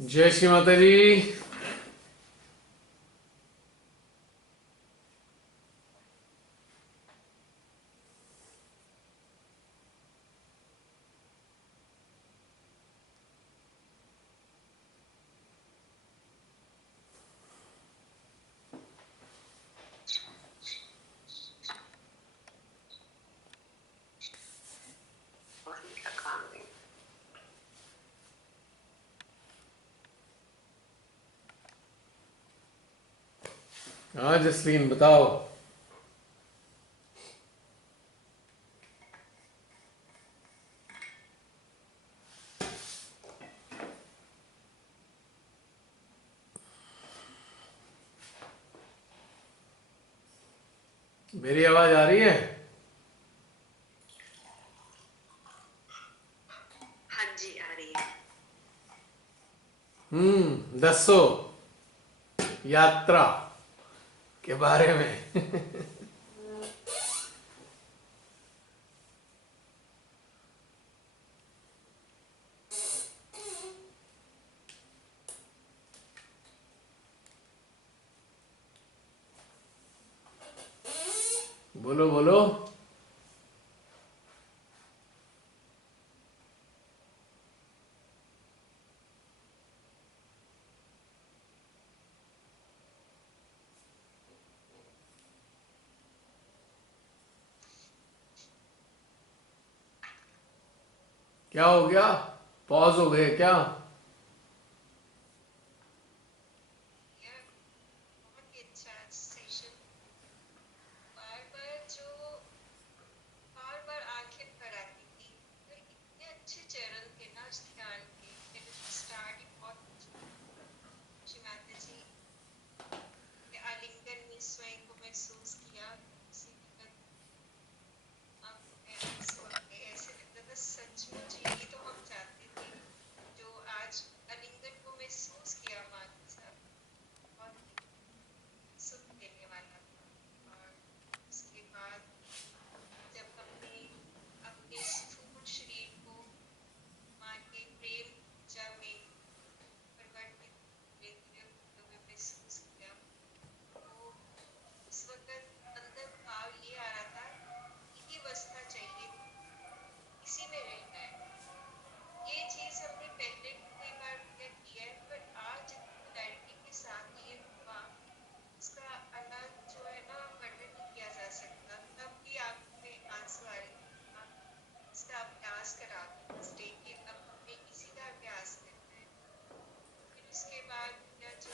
जय श्री माता जी। हाँ जसलीन बताओ। मेरी आवाज आ रही है? हाँ जी, आ रही है। दसो यात्रा के बारे में। बोलो बोलो। क्या हो गया? पॉज हो गए क्या? यह बहुत ही अच्छा सेशन। बार बार जो बार बार आंखें भर आती थी, तो इतने अच्छे चरण थे ना उस ध्यान के। मैंने तो स्टार्ट ही बहुत श्री माता जी के आलिंगन में स्वयं को महसूस किया। उसी वक्त आंखों में आंसू आ गए। ऐसे लगता था सचमुच यही तो हम चाहते थे, जो आज आलिंगन को महसूस किया माँ के साथ। बहुत ही सुख देने वाला था। और उसके बाद जब हमने अपने स्थूल शरीर को माँ के प्रेम ऊर्जा में परिवर्तित धीरे धीरे होते हुए महसूस किया, तो उस वक्त अंदर भाव ये आ रहा था, यही अवस्था चाहिए थी, इसी में रहना है। ये चीज हमने पहले भी कई बार किया है, पर आज जितनी क्लैरिटी के साथ ये हुआ, उसका अलग जो है ना वर्णन नहीं किया जा सकता। तब भी आंखों में आंसू आ रहे थे। आप इसका अभ्यास करा दो बस, कि अब हमें इसी का अभ्यास करना है। फिर उसके बाद क्या जो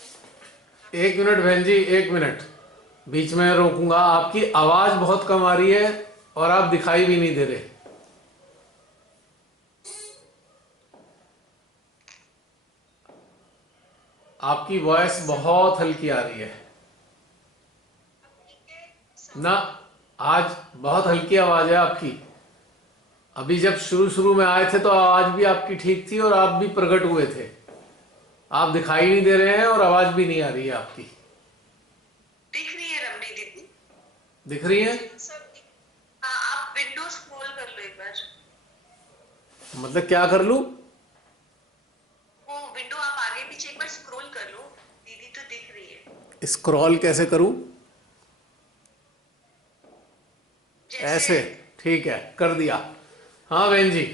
एक आपने मिनट बहन जी, एक मिनट। बीच में रोकूंगा। आपकी आवाज बहुत कम आ रही है और आप दिखाई भी नहीं दे रहे। आपकी वॉइस समय बहुत हल्की आ रही है अब ठीक है। ना। साउंड आज बहुत हल्की आवाज है आपकी। अभी जब शुरू शुरू में आए थे तो आवाज भी आपकी ठीक थी और आप भी प्रकट हुए थे। आप दिखाई नहीं दे रहे हैं और आवाज भी नहीं आ रही है आपकी। दिख रही है रमणी दीदी? दिख रही है? मुझे तो सब दिख। हाँ, आप विंडो स्क्रॉल कर लो एक बार। मतलब क्या कर लूं? वो विंडो आप आगे पीछे एक बार स्क्रॉल कर लो। दीदी तो दिख रही है। स्क्रॉल कैसे करूं? जैसे ऐसे? ठीक है, कर दिया। हाँ बहन जी,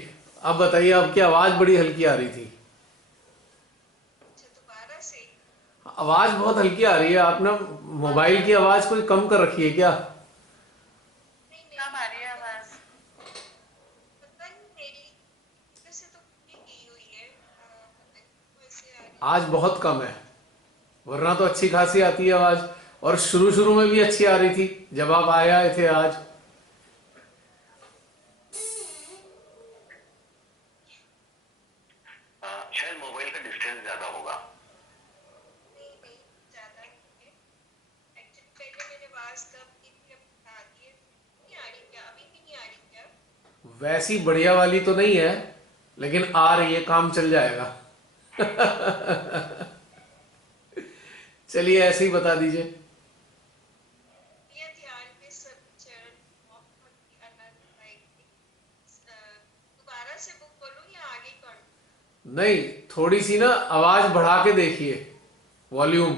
अब बताइए। आपकी आवाज बड़ी हल्की आ रही थी। अच्छा, दोबारा से। आवाज बहुत हल्की आ रही है। आप ना मोबाइल की आवाज कोई कम कर रखी है क्या? नहीं नहीं, कब आ रही है आवाज? पता नहीं, मेरी वैसे तो पूरी की हुई है। पता नहीं क्यों ऐसे आ रही आज बहुत कम है, वरना तो अच्छी खासी आती है आवाज। और शुरू शुरू में भी अच्छी आ रही थी जब आप आए थे आज। शायद मोबाइल का डिस्टेंस ज्यादा होगा। नहीं नहीं, ज्यादा नहीं है। एक्चुअली पहले मैंने आवाज कब की थी, अब बता दी है। नहीं आ रही क्या? अभी भी नहीं आ रही क्या? वैसी बढ़िया वाली तो नहीं है, लेकिन आ रही है, काम चल जाएगा। चलिए ऐसे ही बता दीजिए। ये ध्यान के सभी चरण बहुत ही अलग था। एक दोबारा से बुक करूं या आगे कर दूं? नहीं, थोड़ी सी ना आवाज बढ़ा के देखिए, वॉल्यूम।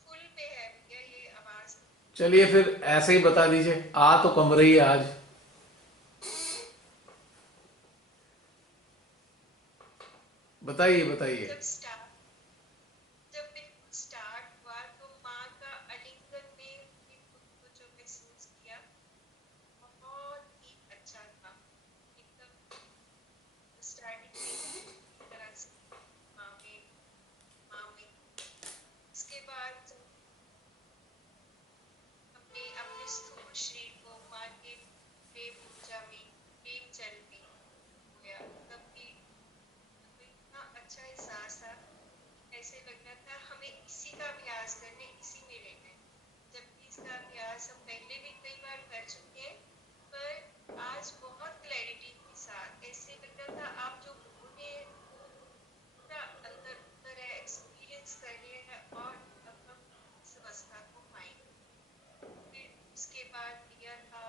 फुल पे है भैया ये आवाज। चलिए फिर ऐसे ही बता दीजिए, आ तो कम रही है आज। बताइए बताइए। जब स्टार्ट जब बिल्कुल स्टार्ट हुआ तो माँ का आलिंगन में भी खुद को जो महसूस किया बहुत ही अच्छा था। एकदम स्टार्टिंग में पूरी तरह से माँ में माँ में उसके बाद जब हमने अपने स्थूल शरीर को माँ के प्रेम ऊर्जा में प्रेम जल में खोया, तब भी तो इतना अच्छा एहसास था। ऐसे लग रहा था हमें इसी का अभ्यास करने इसी में रहना है, जबकि इसका अभ्यास हम पहले भी कई बार कर चुके हैं, पर आज बहुत क्लैरिटी के साथ ऐसे लग रहा था आप जो बोल रहे हैं वो पूरा अंदर उतर है, एक्सपीरियंस कर रहे हैं और अब हम इस अवस्था को पाएंगे। फिर उसके बाद दिया था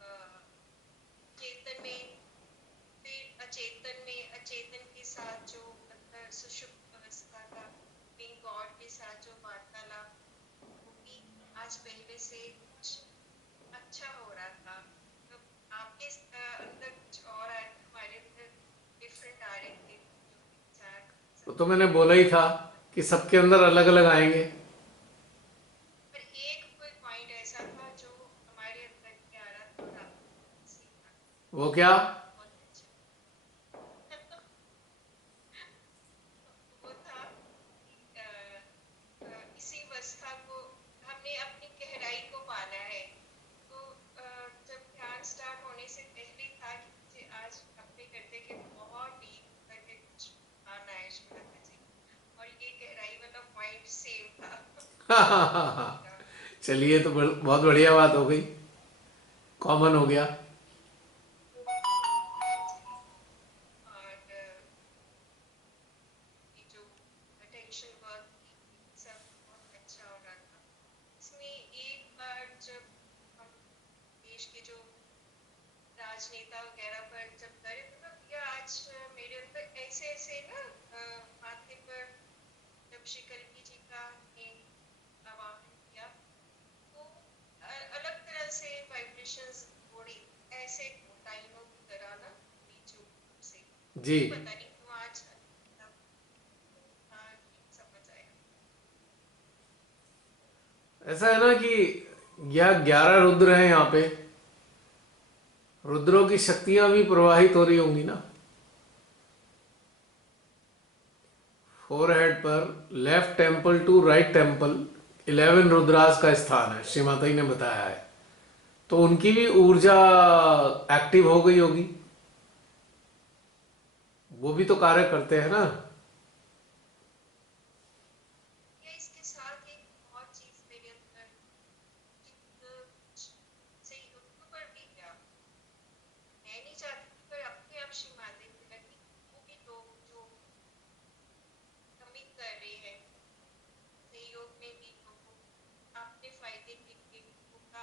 अ, चेतन में, फिर अचेतन में अचेतन के साथ जो अंदर सुषुप्त अवस्था का बिंग गॉड के साथ जो वार्तालाप, वो भी आज पहले से कुछ अच्छा हो रहा था। तो आपके अंदर कुछ और आ हमारे अंदर डिफरेंट आ रहे थे जो विचार वो तो सबके मैंने बोला ही था कि सबके अंदर अलग अलग आएंगे। पर एक कोई पॉइंट ऐसा था जो हमारे अंदर भी आ रहा था और आपको सीखा वो क्या? बहुत अच्छा। वो था कि इसी अवस्था को हमने अपनी गहराई को पाना है। तो जब ध्यान स्टार्ट होने से पहले था कि मुझे आज अपने करते कि बहुत डीप करके कुछ आना है श्रीमाता जी, और ये गहराई वाला पॉइंट सेम था। चलिए, तो बहुत बढ़िया बात हो गई, कॉमन हो गया। जी। और ये जो अटेंशन वर्क थी सब बहुत अच्छा हो रहा था। इसमें एक बार जब हम देश के जो राजनेता वगैरह पर जब करे तो ना भैया आज मेरे अंदर ऐसे ऐसे ना माथे पर जब श्री कल्की जी का ने आवाहन किया तो अलग तरह से वाइब्रेशंस थोड़ी ऐसे लाइनों की तरह ना बीचों से, जी। वो पता नहीं क्यों आज तब हाँ ये समझ आया। ऐसा है ना कि यह 11 रुद्र हैं यहाँ पे, रुद्रों की शक्तियां भी प्रवाहित हो रही होंगी ना। फोरहेड पर left temple to right temple 11 रुद्रास का स्थान है, श्री माता जी ने बताया है। तो उनकी भी ऊर्जा एक्टिव हो गई होगी, वो भी तो कार्य करते हैं ना। या इसके साथ एक और चीज मेरे अंदर कुछ सही उनको पर भी गया, मैं नहीं चाहती थी पर अपने आप श्री माता जी लगी वो भी लोग जो कमिंग कर रहे हैं सहयोग में भी लोगों अपने फायदे के लिए लोगों का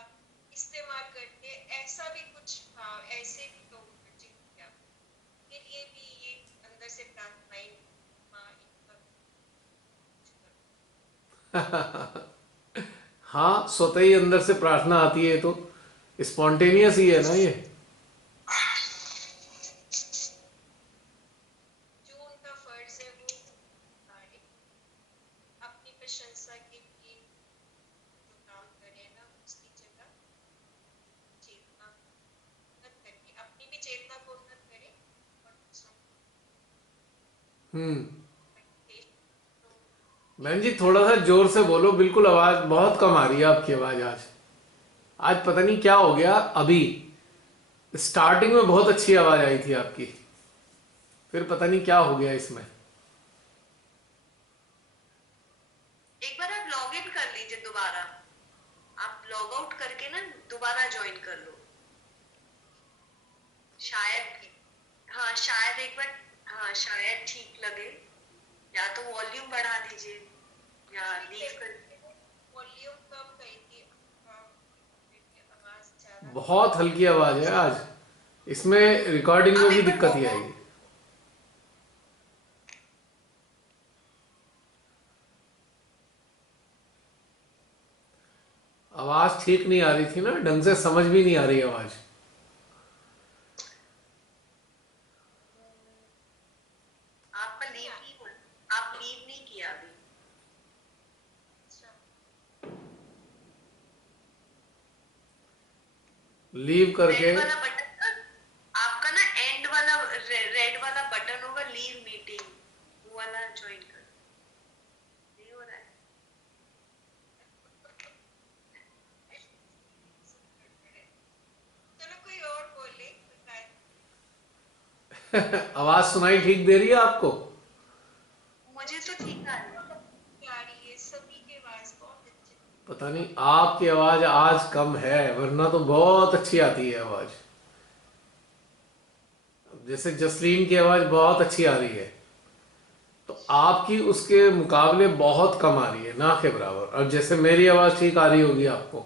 इस्तेमाल करते हैं, ऐसा भी कुछ हाँ ऐसे भी लोग अर्जित किया के लिए भी ये अंदर से प्रार्थनाएं माँ इनका कुछ करो। हाँ, स्वतः ही अंदर से प्रार्थना आती है, तो स्पॉन्टेनियस ही है ना ये। जो उनका फर्ज है वो निभाए, अपनी प्रशंसा के लिए जो काम करे ना उसकी जगह चेतना उन्नत करके अपनी भी चेतना को उन्नत करे और दूसरों हम्म। को देश तो बहन एक जी, तरह थोड़ा सा से जोर से बोलो, बिल्कुल आवाज बहुत कम आ रही है आपकी आवाज आज। आज पता नहीं क्या हो गया। अभी स्टार्टिंग में बहुत अच्छी आवाज आई थी आपकी, फिर पता नहीं क्या हो गया इसमें। एक बार आप लॉग इन कर लीजिए दोबारा, आप लॉग आउट करके ना दोबारा ज्वाइन कर लो शायद। हाँ शायद एक बार, हाँ शायद ठीक लगे। या तो वॉल्यूम बढ़ा दीजिए या लीव कर। वॉल्यूम कम करी थी, मेरी आवाज ज्यादा थी। बहुत हल्की आवाज है आज। इसमें रिकॉर्डिंग में आप भी एक बार दिक्कत ही वो आएगी। आवाज ठीक नहीं आ रही थी ना, ढंग से समझ भी नहीं आ रही आवाज। आपका लीव नहीं हुआ, आप लीव नहीं किया अभी। अच्छा, लीव करके रेड वाला बटन, आपका ना एंड वाला रेड वाला बटन होगा, लीव मीटिंग, वो वाला ज्वाइन कर। नहीं हो रहा है। चलो कोई और बोले, कोई बात आवाज सुनाई ठीक दे रही है आपको? मुझे तो ठीक आ रहा है। नहीं आ रही है, सभी की आवाज बहुत अच्छी। पता नहीं, आपकी आवाज आज कम है, वरना तो बहुत अच्छी आती है आवाज। जैसे जसलीन की आवाज बहुत अच्छी आ रही है, तो आपकी उसके मुकाबले बहुत कम आ रही है, ना के बराबर। अब जैसे मेरी आवाज ठीक आ रही होगी आपको।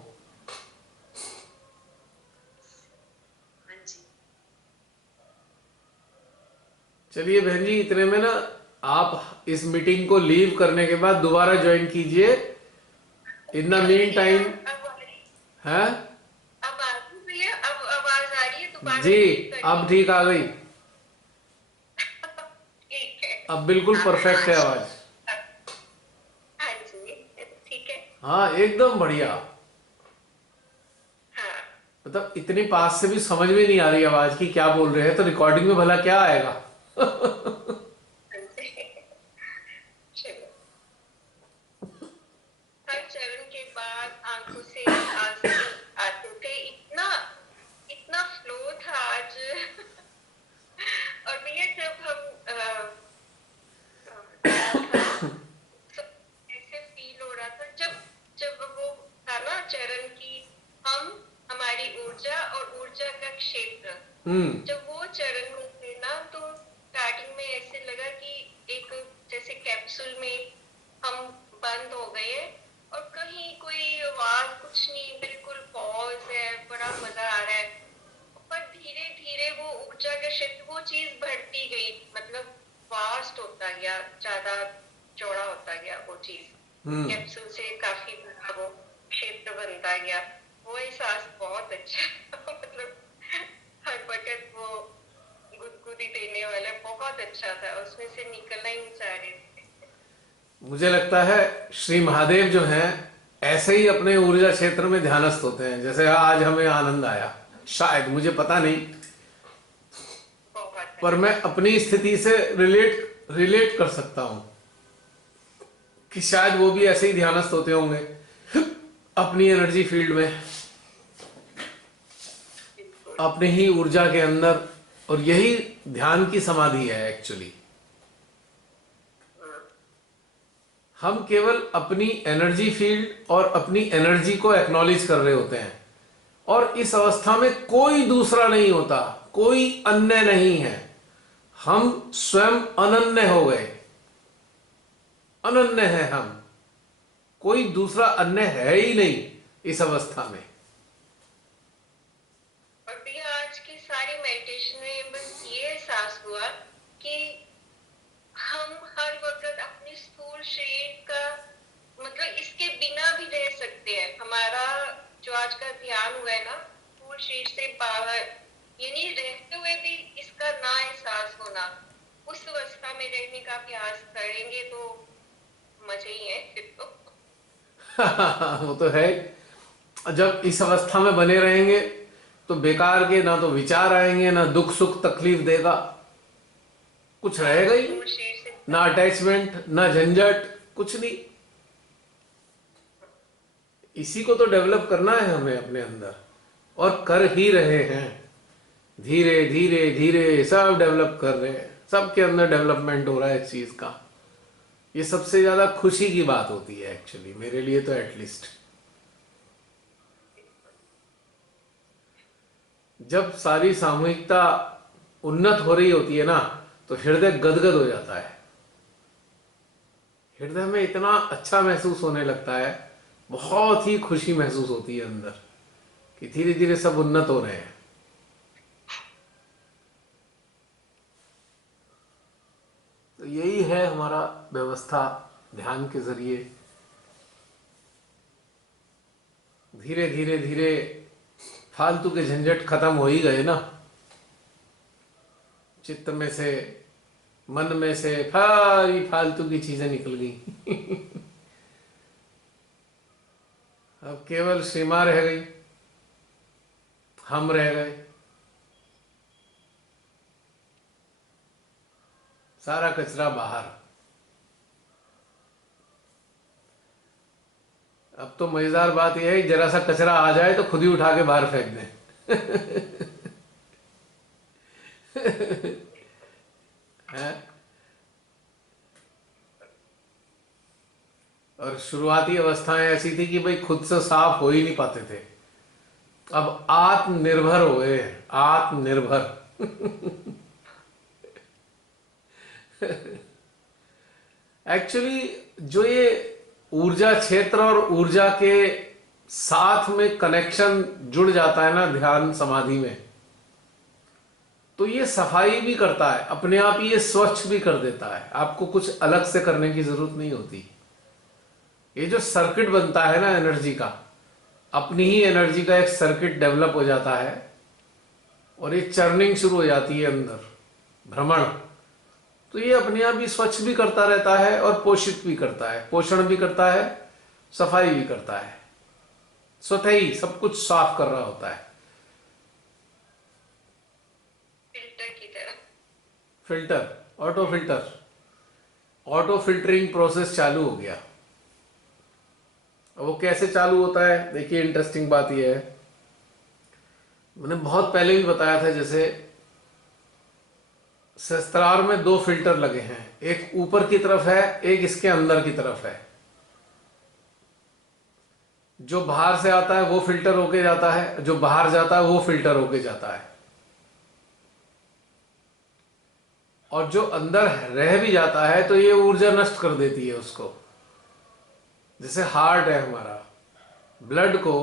हाँ जी। चलिए बहन जी, इतने में ना आप इस मीटिंग को लीव करने के बाद दोबारा ज्वाइन कीजिए। इन द मीन टाइम अब आ रही, है। अब आ रही भैया, अब आवाज आ रही है, दोबारा जी, रिपीट करिए। अब ठीक आ गई। ठीक है। अब बिल्कुल आपने परफेक्ट है आज आवाज। हाँ जी, ठीक है। हाँ, एकदम बढ़िया। हाँ, मतलब इतनी पास से भी समझ में नहीं आ रही आवाज की क्या बोल रहे हैं, तो रिकॉर्डिंग में भला क्या आएगा। हाँ जी। चलो, हर चरण के बाद आंखों से आंसू आते थे, इतना इतना फ्लो था आज। और भैया जब हम क्या था, तो ऐसे फील हो रहा था जब जब वो था ना चरण की, हम हमारी ऊर्जा और ऊर्जा का क्षेत्र, हम्म। जब वो चरण में थे ना, तो स्टार्टिंग में ऐसे लगा कि एक जैसे कैप्सूल में हम बंद हो गए हैं और कहीं कोई आवाज कुछ नहीं, बिल्कुल पॉज है, बड़ा मजा आ रहा है। पर धीरे धीरे वो ऊर्जा का क्षेत्र, वो चीज बढ़ती गई, मतलब वास्ट होता गया, ज्यादा चौड़ा होता गया वो चीज, हम्म। कैप्सूल से काफी बड़ा वो क्षेत्र बनता गया। वो एहसास बहुत अच्छा मतलब हर वक्त वो गुदगुदी देने वाला बहुत अच्छा था, उसमें से निकलना ही नहीं चाह रहे थे। मुझे लगता है श्री महादेव जो हैं ऐसे ही अपने ऊर्जा क्षेत्र में ध्यानस्थ होते हैं, जैसे आज हमें आनंद आया। शायद, मुझे पता नहीं, बहुत पर मैं अपनी स्थिति से रिलेट रिलेट कर सकता हूं कि शायद वो भी ऐसे ही ध्यानस्थ होते होंगे अपनी एनर्जी फील्ड में, बिल्कुल। अपने ही ऊर्जा के अंदर। और यही ध्यान की समाधि है एक्चुअली। हम केवल अपनी एनर्जी फील्ड और अपनी एनर्जी को एक्नॉलेज कर रहे होते हैं, और इस अवस्था में कोई दूसरा नहीं होता, कोई अन्य नहीं है। हम स्वयं अनन्य हो गए, अनन्य है हम, कोई दूसरा अन्य है ही नहीं इस अवस्था में। और भैया आज की सारी मेडिटेशन में बस ये एहसास हुआ कि हम हर वक्त अपने स्थूल शरीर का, मतलब इसके बिना भी रह सकते हैं। हमारा जो आज का ध्यान हुआ है ना, स्थूल शरीर से बाहर, यानी रहते हुए भी इसका ना एहसास होना, उस अवस्था में रहने का अभ्यास करेंगे तो मजे ही है फिर तो। वो तो है। जब इस अवस्था में बने रहेंगे तो बेकार के ना तो विचार आएंगे, ना दुख सुख तकलीफ देगा, कुछ रहेगा ही नहीं। स्थूल शरीर से ना अटैचमेंट, ना झंझट, कुछ नहीं। इसी को तो डेवलप करना है हमें अपने अंदर, और कर ही रहे हैं। धीरे धीरे धीरे सब डेवलप कर रहे हैं, सबके अंदर डेवलपमेंट हो रहा है इस चीज का। ये सबसे ज्यादा खुशी की बात होती है एक्चुअली, मेरे लिए तो एटलीस्ट। जब सारी सामूहिकता उन्नत हो रही होती है ना, तो हृदय गदगद हो जाता है। हृदय में इतना अच्छा महसूस होने लगता है, बहुत ही खुशी महसूस होती है अंदर कि धीरे धीरे सब उन्नत हो रहे हैं। तो यही है हमारा व्यवस्था ध्यान के जरिए। धीरे धीरे धीरे फालतू के झंझट खत्म हो ही गए ना, चित्त में से, मन में से सारी फालतू की चीजें निकल गई। अब केवल सीमा रह गई, हम रह गए, सारा कचरा बाहर। अब तो मजेदार बात यह है, जरा सा कचरा आ जाए तो खुद ही उठा के बाहर फेंक दें। है? और शुरुआती अवस्थाएं ऐसी थी कि भाई खुद से साफ हो ही नहीं पाते थे। अब आत्मनिर्भर हो गए, आत्मनिर्भर। एक्चुअली जो ये ऊर्जा क्षेत्र और ऊर्जा के साथ में कनेक्शन जुड़ जाता है ना ध्यान समाधि में, तो ये सफाई भी करता है, अपने आप ये स्वच्छ भी कर देता है। आपको कुछ अलग से करने की जरूरत नहीं होती। ये जो सर्किट बनता है ना एनर्जी का, अपनी ही एनर्जी का एक सर्किट डेवलप हो जाता है और ये चर्निंग शुरू हो जाती है अंदर, भ्रमण। तो ये अपने आप ही स्वच्छ भी करता रहता है और पोषित भी करता है, पोषण भी करता है, सफाई भी करता है, स्वतः ही सब कुछ साफ कर रहा होता है। फिल्टर की तरह। Filter, auto filter, auto filtering process चालू हो गया। अब वो कैसे चालू होता है, देखिए इंटरेस्टिंग बात यह है, मैंने बहुत पहले भी बताया था, जैसे सहस्त्रार में 2 फिल्टर लगे हैं, एक ऊपर की तरफ है, एक इसके अंदर की तरफ है। जो बाहर से आता है वो फिल्टर होके जाता है, जो बाहर जाता है वो फिल्टर होके जाता है, और जो अंदर रह भी जाता है तो ये ऊर्जा नष्ट कर देती है उसको। जैसे हार्ट है हमारा, ब्लड को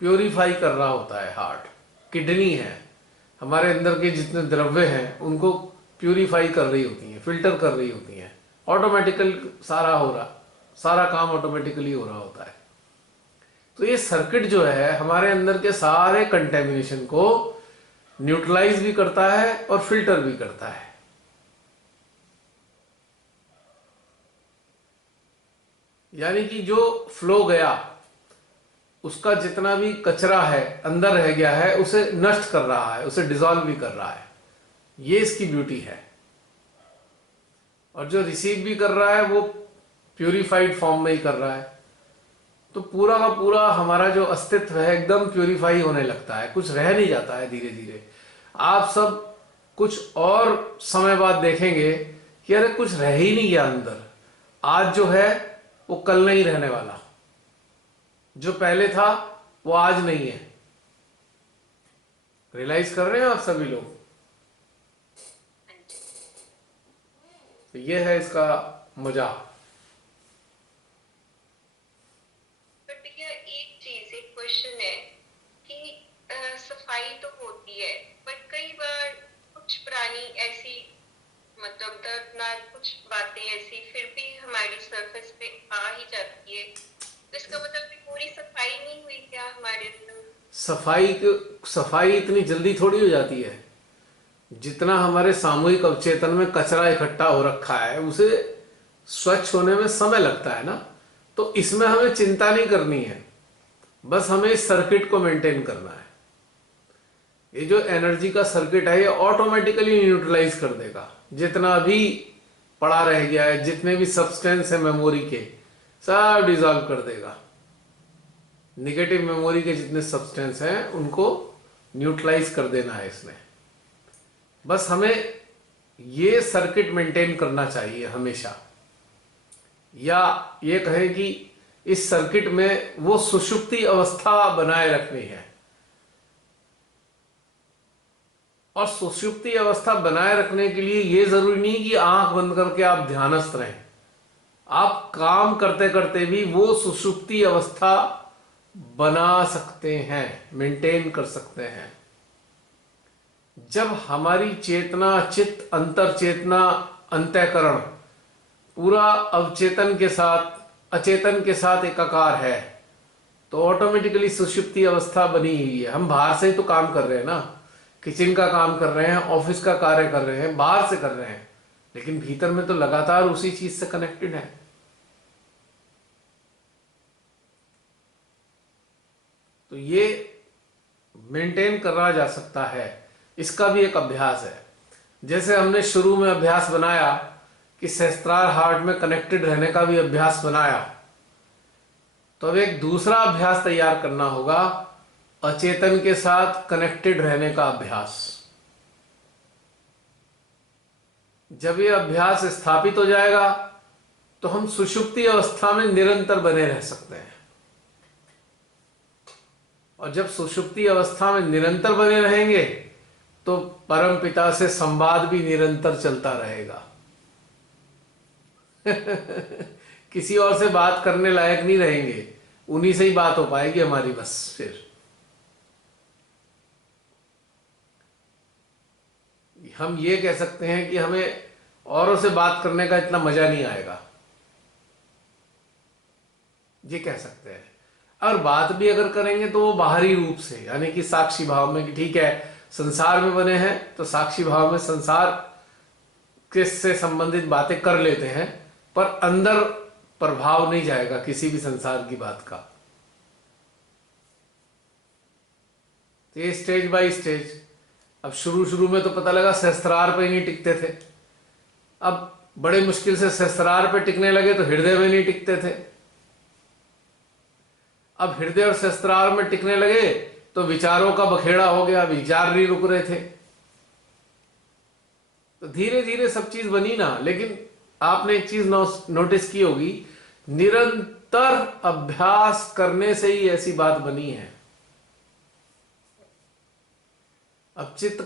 प्योरीफाई कर रहा होता है हार्ट। किडनी है, हमारे अंदर के जितने द्रव्य हैं उनको प्यूरिफाई कर रही होती हैं, फिल्टर कर रही होती हैं। ऑटोमेटिकल सारा काम ऑटोमेटिकली हो रहा होता है। तो ये सर्किट जो है हमारे अंदर के सारे कंटेमिनेशन को न्यूट्रलाइज भी करता है और फिल्टर भी करता है। यानी कि जो फ्लो गया, उसका जितना भी कचरा है अंदर रह गया है, उसे नष्ट कर रहा है, उसे डिसॉल्व भी कर रहा है। ये इसकी ब्यूटी है। और जो रिसीव भी कर रहा है वो प्यूरिफाइड फॉर्म में ही कर रहा है। तो पूरा का पूरा हमारा जो अस्तित्व है एकदम प्यूरिफाई होने लगता है, कुछ रह नहीं जाता है। धीरे धीरे आप सब कुछ और समय बाद देखेंगे कि अरे कुछ रह ही नहीं गया अंदर। आज जो है वो कल नहीं रहने वाला, जो पहले था वो आज नहीं है। रियलाइज कर रहे हैं आप सभी लोग? तो ये है इसका मजा। बट भैया एक क्वेश्चन है कि सफाई तो होती है, बट कई बार कुछ पुरानी ऐसी मतलब दर्दनाक कुछ बातें ऐसी फिर भी हमारी सरफेस पे आ ही जाती है, तो इसका मतलब कि पूरी सफाई नहीं हुई क्या हमारे अंदर? सफाई इतनी जल्दी थोड़ी हो जाती है। जितना हमारे सामूहिक अवचेतन में कचरा इकट्ठा हो रखा है उसे स्वच्छ होने में समय लगता है ना। तो इसमें हमें चिंता नहीं करनी है, बस हमें इस सर्किट को मेंटेन करना है। ये जो एनर्जी का सर्किट है ये ऑटोमेटिकली न्यूट्रलाइज कर देगा। जितना भी पड़ा रह गया है, जितने भी सब्सटेंस है मेमोरी के, सब डिसॉल्व कर देगा। निगेटिव मेमोरी के जितने सब्सटेंस हैं उनको न्यूट्रलाइज कर देना है इसने। बस हमें ये सर्किट मेंटेन करना चाहिए हमेशा, या ये कहें कि इस सर्किट में वो सुषुप्ति अवस्था बनाए रखनी है। और सुषुप्ति अवस्था बनाए रखने के लिए ये जरूरी नहीं कि आंख बंद करके आप ध्यानस्थ रहें। आप काम करते करते भी वो सुषुप्ति अवस्था बना सकते हैं, मेंटेन कर सकते हैं। जब हमारी चेतना, चित्त, अंतर चेतना, अंतःकरण पूरा अवचेतन के साथ अचेतन के साथ एकाकार है, तो ऑटोमेटिकली सुषुप्ति अवस्था बनी हुई है। हम बाहर से ही तो काम कर रहे हैं ना, किचन का काम कर रहे हैं, ऑफिस का कार्य कर रहे हैं, बाहर से कर रहे हैं, लेकिन भीतर में तो लगातार उसी चीज से कनेक्टेड है। तो ये मेंटेन करा जा सकता है, इसका भी एक अभ्यास है। जैसे हमने शुरू में अभ्यास बनाया कि सहस्त्रार हार्ट में कनेक्टेड रहने का भी अभ्यास बनाया, तो अब एक दूसरा अभ्यास तैयार करना होगा, अचेतन के साथ कनेक्टेड रहने का अभ्यास। जब ये अभ्यास स्थापित हो जाएगा तो हम सुषुप्ति अवस्था में निरंतर बने रह सकते हैं। और जब सुषुप्ति अवस्था में निरंतर बने रहेंगे तो परम पिता से संवाद भी निरंतर चलता रहेगा। किसी और से बात करने लायक नहीं रहेंगे, उन्हीं से ही बात हो पाएगी हमारी बस। फिर हम ये कह सकते हैं कि हमें औरों से बात करने का इतना मजा नहीं आएगा, ये कह सकते हैं। और बात भी अगर करेंगे तो वो बाहरी रूप से, यानी कि साक्षी भाव में, कि ठीक है संसार में बने हैं तो साक्षी भाव में संसार के से संबंधित बातें कर लेते हैं, पर अंदर प्रभाव नहीं जाएगा किसी भी संसार की बात का। तो ये स्टेज बाय स्टेज। अब शुरू में तो पता लगा सहस्त्रार पे ही नहीं टिकते थे, अब बड़े मुश्किल से सहस्त्रार पे टिकने लगे तो हृदय में नहीं टिकते थे, अब हृदय और सहस्त्रार में टिकने लगे तो विचारों का बखेड़ा हो गया, विचार नहीं रुक रहे थे। तो धीरे धीरे सब चीज बनी ना। लेकिन आपने एक चीज नोटिस की होगी, निरंतर अभ्यास करने से ही ऐसी बात बनी है। अब चित्त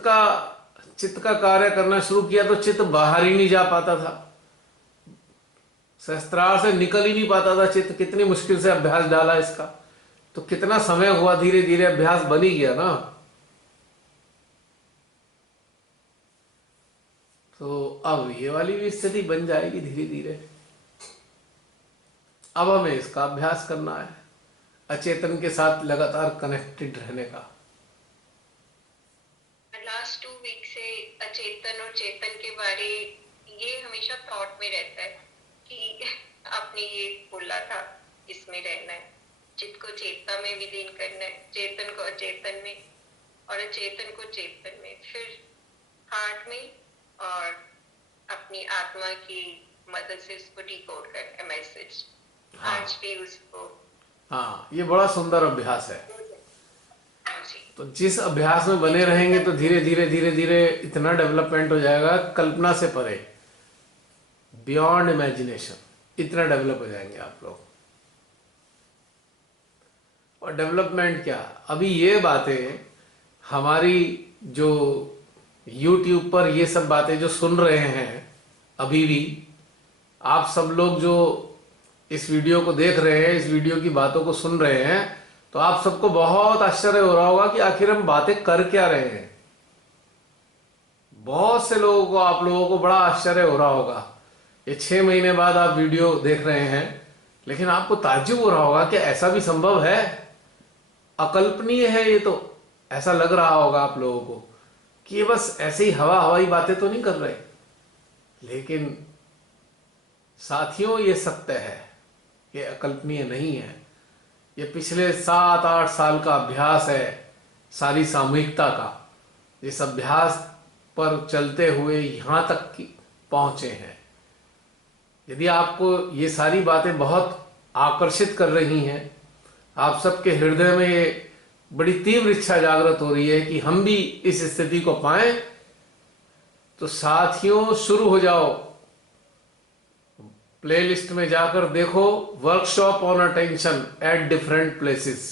का कार्य करना शुरू किया तो चित्त बाहर ही नहीं जा पाता था, सहस्त्रार से निकल ही नहीं पाता था चित्त। कितनी मुश्किल से अभ्यास डाला इसका, तो कितना समय हुआ, धीरे धीरे अभ्यास बन ही गया ना। तो अब ये वाली भी स्थिति बन जाएगी धीरे धीरे। अब हमें इसका अभ्यास करना है, अचेतन के साथ लगातार कनेक्टेड रहने का। लास्ट 2 वीक से अचेतन और चेतन के बारे ये हमेशा थॉट में रहता है कि आपने ये बोला था इसमें रहना है, चित्त को चेतना में विलीन करना है, चेतन को अचेतन में और अचेतन को चेतन में, फिर हार्ट में, और अपनी आत्मा की मदद से इसको डिकोड करना है मैसेज। आज भी उसको, हाँ ये बड़ा सुंदर अभ्यास है। तो जिस अभ्यास में बने रहेंगे तो धीरे धीरे इतना डेवलपमेंट हो जाएगा, कल्पना से परे, बियॉन्ड इमेजिनेशन, इतना डेवलप हो जाएंगे आप लोग। और डेवलपमेंट क्या, अभी ये बातें हमारी जो YouTube पर ये सब बातें जो सुन रहे हैं, अभी भी आप सब लोग जो इस वीडियो को देख रहे हैं, इस वीडियो की बातों को सुन रहे हैं, तो आप सबको बहुत आश्चर्य हो रहा होगा कि आखिर हम बातें कर क्या रहे हैं। बहुत से लोगों को, आप लोगों को बड़ा आश्चर्य हो रहा होगा। ये 6 महीने बाद आप वीडियो देख रहे हैं, लेकिन आपको ताज्जुब हो रहा होगा कि ऐसा भी संभव है, अकल्पनीय है ये। तो ऐसा लग रहा होगा आप लोगों को कि ये बस ऐसे ही हवाई बातें तो नहीं कर रहे। लेकिन साथियों ये सत्य है, ये अकल्पनीय नहीं है। ये पिछले 7-8 साल का अभ्यास है, सारी सामूहिकता का। इस अभ्यास पर चलते हुए यहां तक पहुंचे हैं। यदि आपको ये सारी बातें बहुत आकर्षित कर रही हैं, आप सबके हृदय में ये बड़ी तीव्र इच्छा जागृत हो रही है कि हम भी इस स्थिति को पाएं, तो साथियों शुरू हो जाओ। प्लेलिस्ट में जाकर देखो, workshop on attention at different places,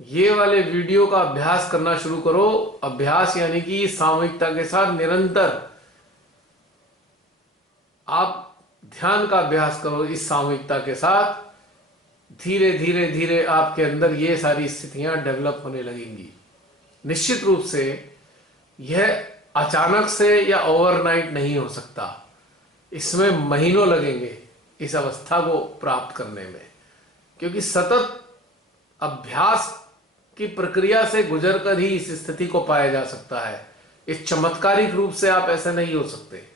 ये वाले वीडियो का अभ्यास करना शुरू करो। अभ्यास यानी कि सामूहिकता के साथ निरंतर आप ध्यान का अभ्यास करो। इस सामूहिकता के साथ धीरे धीरे आपके अंदर ये सारी स्थितियां डेवलप होने लगेंगी। निश्चित रूप से यह अचानक से या ओवरनाइट नहीं हो सकता। इसमें महीनों लगेंगे इस अवस्था को प्राप्त करने में, क्योंकि सतत अभ्यास की प्रक्रिया से गुजरकर ही इस स्थिति को पाया जा सकता है। इस चमत्कारिक रूप से आप ऐसे नहीं हो सकते,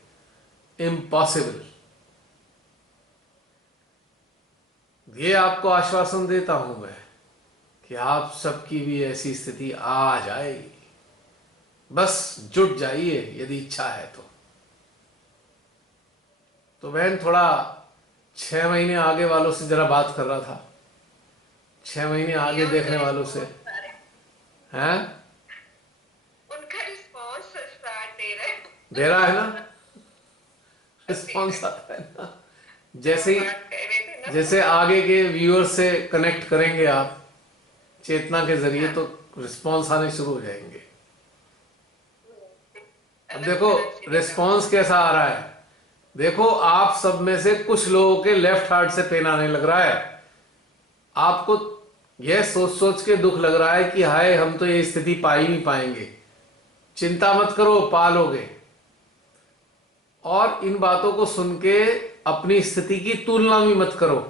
इम्पॉसिबल। ये आपको आश्वासन देता हूं मैं कि आप सबकी भी ऐसी स्थिति आ जाएगी, बस जुट जाइए यदि इच्छा है तो बहन थोड़ा 6 महीने आगे वालों से जरा बात कर रहा था, 6 महीने आगे देखने वालों से। हैं? उनका रिस्पॉन्स स्टार्ट दे रहे हैं। दे रहा है ना, रिस्पॉन्स आता है ना। जैसे ही बात कर रहे थे ना। जैसे आगे के व्यूअर से कनेक्ट करेंगे आप चेतना के जरिए, तो रिस्पॉन्स आने शुरू हो जाएंगे। अब देखो रिस्पॉन्स कैसा आ रहा है। देखो आप सब में से कुछ लोगों के लेफ्ट हार्ट से पेन आने लग रहा है। आपको यह सोच सोच के दुख लग रहा है कि हाय हम तो ये स्थिति पा ही नहीं पाएंगे। चिंता मत करो, पालोगे। और इन बातों को सुन के अपनी स्थिति की तुलना भी मत करो।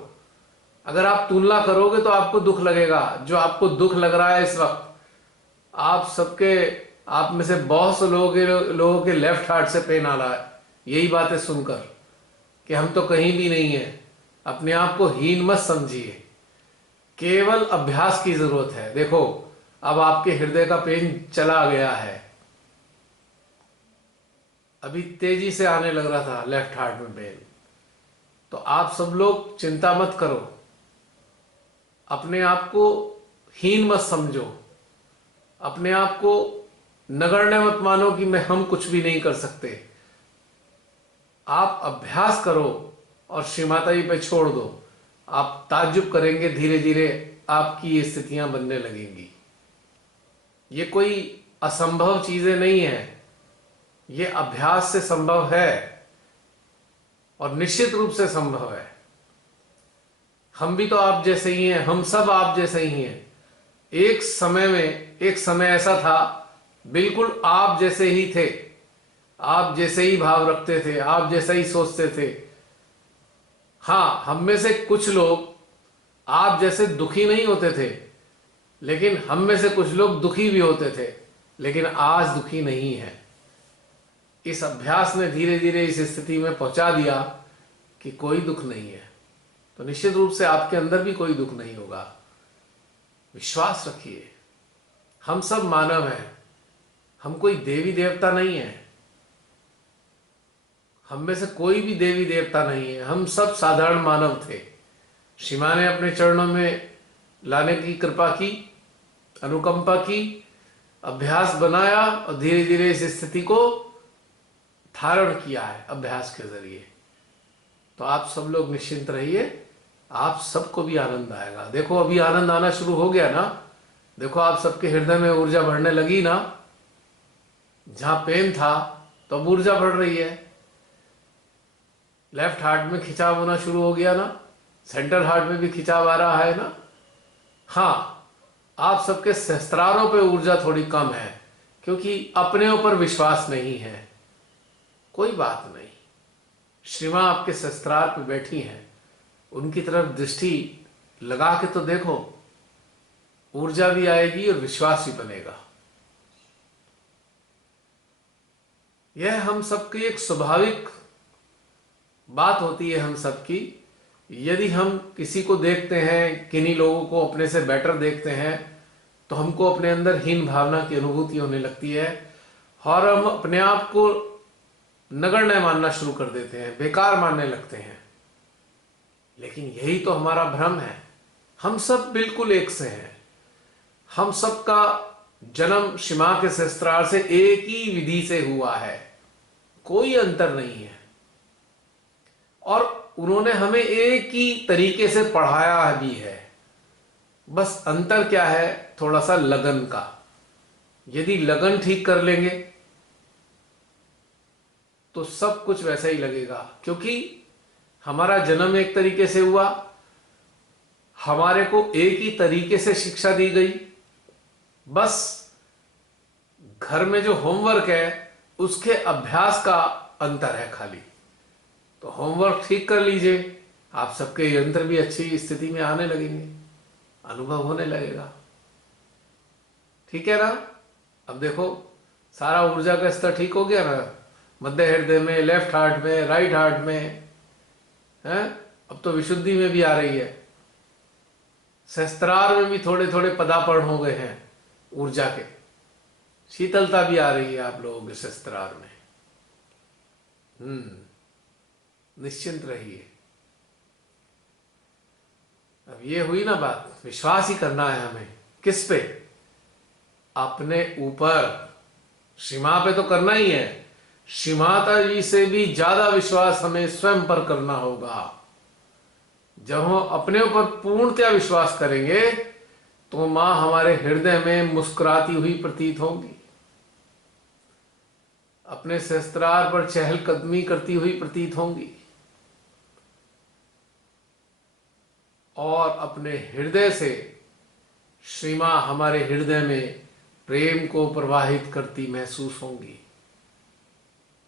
अगर आप तुलना करोगे तो आपको दुख लगेगा। जो आपको दुख लग रहा है इस वक्त, आप में से बहुत से लोगों के लेफ्ट हार्ट से पेन आ रहा है यही बातें सुनकर कि हम तो कहीं भी नहीं है। अपने आप को हीन मत समझिए, केवल अभ्यास की जरूरत है। देखो अब आपके हृदय का पेन चला गया है। अभी तेजी से आने लग रहा था लेफ्ट हार्ट में पेन। तो आप सब लोग चिंता मत करो, अपने आप को हीन मत समझो, अपने आप को नगण्य मत मानो कि हम कुछ भी नहीं कर सकते। आप अभ्यास करो और श्री माता जी पे छोड़ दो। आप ताज्जुब करेंगे, धीरे धीरे आपकी ये स्थितियां बनने लगेंगी। ये कोई असंभव चीजें नहीं है, ये अभ्यास से संभव है और निश्चित रूप से संभव है। हम भी तो आप जैसे ही हैं, हम सब आप जैसे ही हैं। एक समय ऐसा था बिल्कुल आप जैसे ही थे, आप जैसे ही भाव रखते थे, आप जैसा ही सोचते थे। हाँ, हम में से कुछ लोग आप जैसे दुखी नहीं होते थे, लेकिन हम में से कुछ लोग दुखी भी होते थे, लेकिन आज दुखी नहीं है। इस अभ्यास ने धीरे धीरे इस स्थिति में पहुंचा दिया कि कोई दुख नहीं है। तो निश्चित रूप से आपके अंदर भी कोई दुख नहीं होगा। विश्वास रखिए, हम सब मानव हैं, हम कोई देवी देवता नहीं है। हम में से कोई भी देवी देवता नहीं है, हम सब साधारण मानव थे। श्री मां ने अपने चरणों में लाने की कृपा की, अनुकंपा की, अभ्यास बनाया और धीरे धीरे इस स्थिति को धारण किया है अभ्यास के जरिए। तो आप सब लोग निश्चिंत रहिए, आप सबको भी आनंद आएगा। देखो अभी आनंद आना शुरू हो गया ना। देखो आप सबके हृदय में ऊर्जा बढ़ने लगी ना। जहां पेन था तो अब ऊर्जा बढ़ रही है। लेफ्ट हार्ट में खिंचाव होना शुरू हो गया ना, सेंट्रल हार्ट में भी खिंचाव आ रहा है ना। हाँ, आप सबके सहस्त्रारों पे ऊर्जा थोड़ी कम है क्योंकि अपने ऊपर विश्वास नहीं है। कोई बात नहीं, श्री मां आपके सहस्त्रार पे बैठी हैं, उनकी तरफ दृष्टि लगा के तो देखो, ऊर्जा भी आएगी और विश्वास भी बनेगा। यह हम सबकी एक स्वाभाविक बात होती है। हम सबकी, यदि हम किसी को देखते हैं, किन्हीं लोगों को अपने से बेटर देखते हैं, तो हमको अपने अंदर हीन भावना की अनुभूति होने लगती है और हम अपने आप को नगण्य मानना शुरू कर देते हैं, बेकार मानने लगते हैं। लेकिन यही तो हमारा भ्रम है। हम सब बिल्कुल एक से हैं। हम सबका जन्म श्री मां के सहस्त्रार से एक ही विधि से हुआ है, कोई अंतर नहीं है। और उन्होंने हमें एक ही तरीके से पढ़ाया भी है। बस अंतर क्या है, थोड़ा सा लगन का। यदि लगन ठीक कर लेंगे तो सब कुछ वैसा ही लगेगा, क्योंकि हमारा जन्म एक तरीके से हुआ, हमारे को एक ही तरीके से शिक्षा दी गई। बस घर में जो होमवर्क है उसके अभ्यास का अंतर है खाली। तो होमवर्क ठीक कर लीजिए, आप सबके यंत्र भी अच्छी स्थिति में आने लगेंगे, अनुभव होने लगेगा। ठीक है ना? अब देखो सारा ऊर्जा का स्तर ठीक हो गया ना, मध्य हृदय में, लेफ्ट हार्ट में, राइट हार्ट में, हैं? अब तो विशुद्धि में भी आ रही है, सहस्त्रार में भी थोड़े थोड़े पदार्पण हो गए हैं ऊर्जा के, शीतलता भी आ रही है आप लोगों के सहस्त्रार में। निश्चिंत रहिए। अब ये हुई ना बात, विश्वास ही करना है हमें। किस पे? अपने ऊपर। श्री मां पे तो करना ही है, श्री माता जी से भी ज्यादा विश्वास हमें स्वयं पर करना होगा। जब हम अपने ऊपर पूर्णतया विश्वास करेंगे तो मां हमारे हृदय में मुस्कुराती हुई प्रतीत होंगी, अपने सहस्त्रार पर चहलकदमी करती हुई प्रतीत होंगी, और अपने हृदय से श्री मां हमारे हृदय में प्रेम को प्रवाहित करती महसूस होंगी।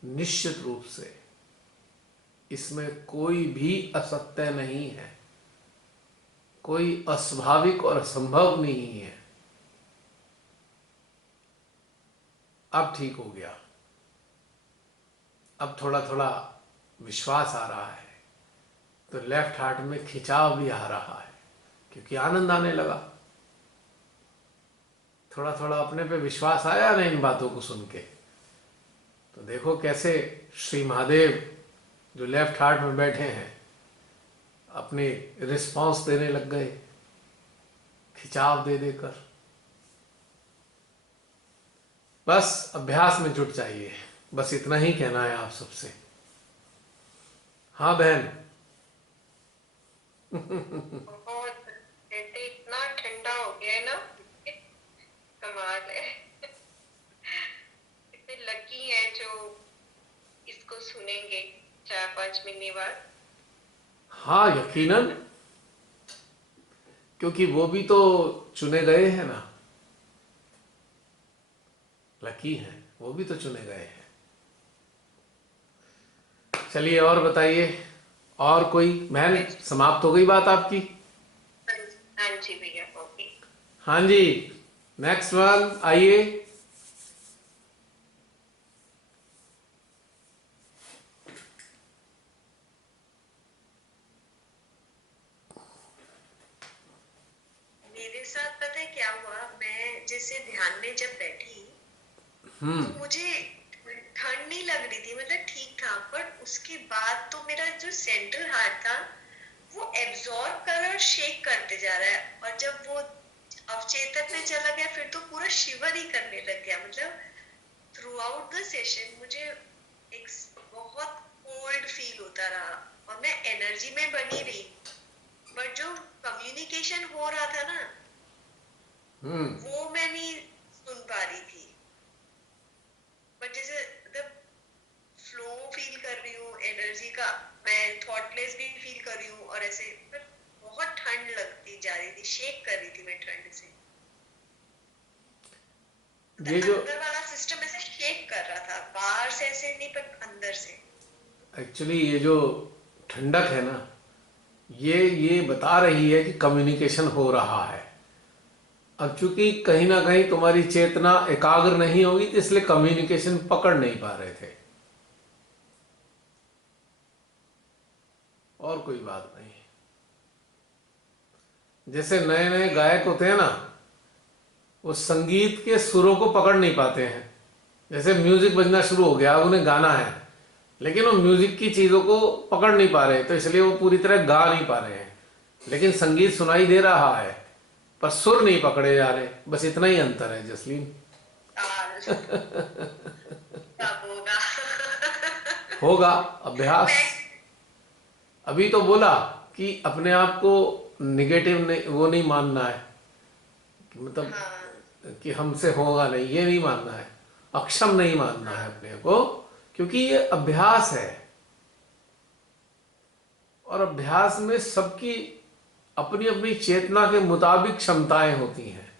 निश्चित रूप से इसमें कोई भी असत्य नहीं है, कोई अस्वाभाविक और असंभव नहीं है। अब ठीक हो गया, अब थोड़ा थोड़ा विश्वास आ रहा है, तो लेफ्ट हार्ट में खिंचाव भी आ रहा है, क्योंकि आनंद आने लगा। थोड़ा थोड़ा अपने पे विश्वास आया ना इन बातों को सुन के। तो देखो कैसे श्री महादेव जो लेफ्ट हार्ट में बैठे हैं अपनी रिस्पांस देने लग गए, खिंचाव दे देकर। बस अभ्यास में जुट जाइए, बस इतना ही कहना है आप सबसे। हाँ बहन। बहुत जैसे इतना ठंडा हो गया है ना, कमाल है। इतने लकी हैं जो इसको सुनेंगे 4-5 महीने बाद। हाँ यकीनन, क्योंकि वो भी तो चुने गए हैं ना, लकी हैं, वो भी तो चुने गए हैं। चलिए और बताइए, और कोई? बहन समाप्त हो गई बात आपकी? हाँ जी भैया, ओके। हाँ जी, नेक्स्ट वन आइए। मेरे साथ पता है क्या हुआ, मैं जैसे ध्यान में जब बैठी तो मुझे ठंड नहीं लग रही थी, मतलब ठीक था, पर उसके बाद तो मेरा जो सेंट्रल हार्ट था वो एब्जॉर्ब कर और शेक करते जा रहा है, और जब वो अवचेतन में चला गया फिर तो पूरा शिवर ही करने लग गया। मतलब थ्रू आउट द सेशन मुझे एक बहुत कोल्ड फील होता रहा, और मैं एनर्जी में बनी रही, बट जो कम्युनिकेशन हो रहा था ना वो मैं नहीं सुन पा रही थी। बट जैसे मतलब फ्लो फील कर रही हूँ एनर्जी का, मैं थॉटलेस भी फील कर रही हूँ, और ऐसे पर बहुत ठंड लगती जा रही थी, शेक कर रही थी मैं ठंड से। ये जो अंदर वाला सिस्टम ऐसे शेक कर रहा था, बाहर से ऐसे नहीं पर अंदर से। एक्चुअली ये जो ठंडक है ना, ये बता रही है कि कम्युनिकेशन हो रहा है। अब चूंकि कहीं ना कहीं तुम्हारी चेतना एकाग्र नहीं होगी, तो इसलिए कम्युनिकेशन पकड़ नहीं पा रहे थे, और कोई बात नहीं। जैसे नए नए गायक होते हैं ना, वो संगीत के सुरों को पकड़ नहीं पाते हैं। जैसे म्यूजिक बजना शुरू हो गया, अब उन्हें गाना है, लेकिन वो म्यूजिक की चीजों को पकड़ नहीं पा रहे, तो इसलिए वो पूरी तरह गा नहीं पा रहे हैं। लेकिन संगीत सुनाई दे रहा है, पर सुर नहीं पकड़े जा रहे। बस इतना ही अंतर है जसलीन। कब होगा? होगा अभ्यास। अभी तो बोला कि अपने आप को निगेटिव नहीं, वो नहीं मानना है, मतलब कि हमसे होगा नहीं, ये नहीं मानना है, अक्षम नहीं मानना है अपने को, क्योंकि ये अभ्यास है, और अभ्यास में सबकी अपनी अपनी चेतना के मुताबिक क्षमताएं होती हैं।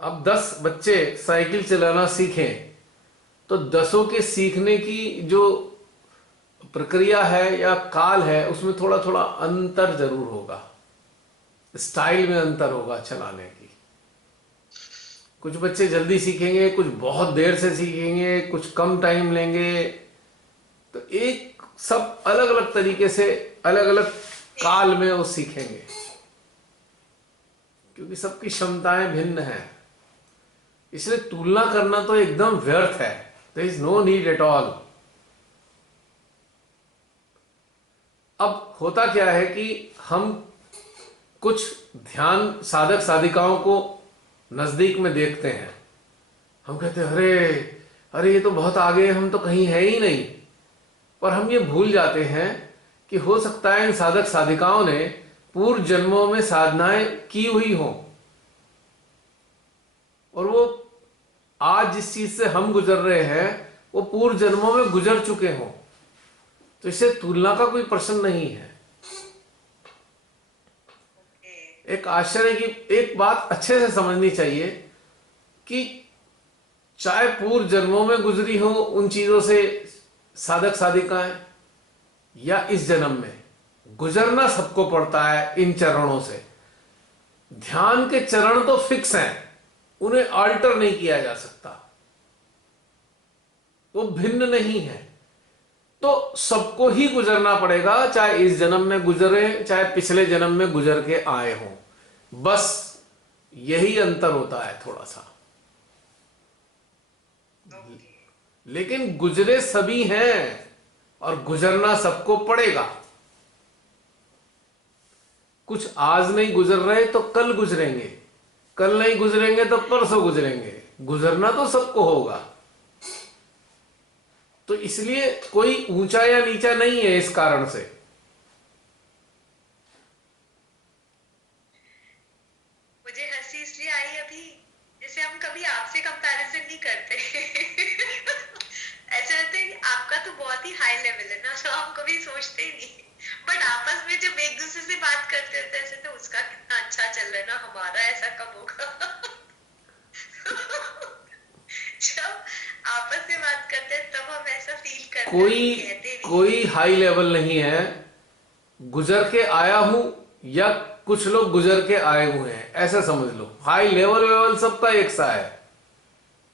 अब 10 बच्चे साइकिल चलाना सीखें तो 10 के सीखने की जो प्रक्रिया है या काल है उसमें थोड़ा थोड़ा अंतर जरूर होगा, स्टाइल में अंतर होगा चलाने की। कुछ बच्चे जल्दी सीखेंगे, कुछ बहुत देर से सीखेंगे, कुछ कम टाइम लेंगे। तो एक सब अलग अलग तरीके से अलग अलग काल में वो सीखेंगे, क्योंकि सबकी क्षमताएं भिन्न हैं। इसलिए तुलना करना तो एकदम व्यर्थ है, there is no need at all. अब होता क्या है कि हम कुछ ध्यान साधक साधिकाओं को नजदीक में देखते हैं, हम कहते हैं अरे अरे ये तो बहुत आगे, हम तो कहीं है ही नहीं। पर हम ये भूल जाते हैं कि हो सकता है इन साधक साधिकाओं ने पूर्व जन्मों में साधनाएं की हुई हों, और वो आज जिस चीज से हम गुजर रहे हैं वो पूर्व जन्मों में गुजर चुके हों। तो इससे तुलना का कोई प्रश्न नहीं है। एक आश्चर्य की एक बात अच्छे से समझनी चाहिए कि चाहे पूर्व जन्मों में गुजरी हो उन चीजों से साधक साधिकाएं, या इस जन्म में गुजरना सबको पड़ता है इन चरणों से। ध्यान के चरण तो फिक्स हैं, उन्हें अल्टर नहीं किया जा सकता, वो भिन्न नहीं है। तो सबको ही गुजरना पड़ेगा, चाहे इस जन्म में गुजरे चाहे पिछले जन्म में गुजर के आए हों। बस यही अंतर होता है थोड़ा सा। लेकिन गुजरे सभी हैं और गुजरना सबको पड़ेगा। कुछ आज नहीं गुजर रहे तो कल गुजरेंगे, कल नहीं गुजरेंगे तो परसों गुजरेंगे। गुजरना तो सबको होगा। तो इसलिए कोई ऊंचा या नीचा नहीं है इस कारण से। मुझे हंसी इसलिए आई अभी, जैसे हम कभी आपसे कंपैरिजन नहीं करते ऐसा लगता है कि आपका तो बहुत ही हाई लेवल है ना, तो हम कभी सोचते ही नहीं। बट आपस में जब एक दूसरे से बात करते हैं तो ऐसे तो उसका कितना अच्छा चल रहा है ना, हमारा ऐसा कब होगा जब आपस में बात करते हैं तब हम ऐसा फील करते हैं, कहते नहीं। कोई हाई लेवल नहीं है। गुजर के आया हूं या कुछ लोग गुजर के आए हुए हैं, ऐसा समझ लो। हाई लेवल लेवल सबका एक सा है।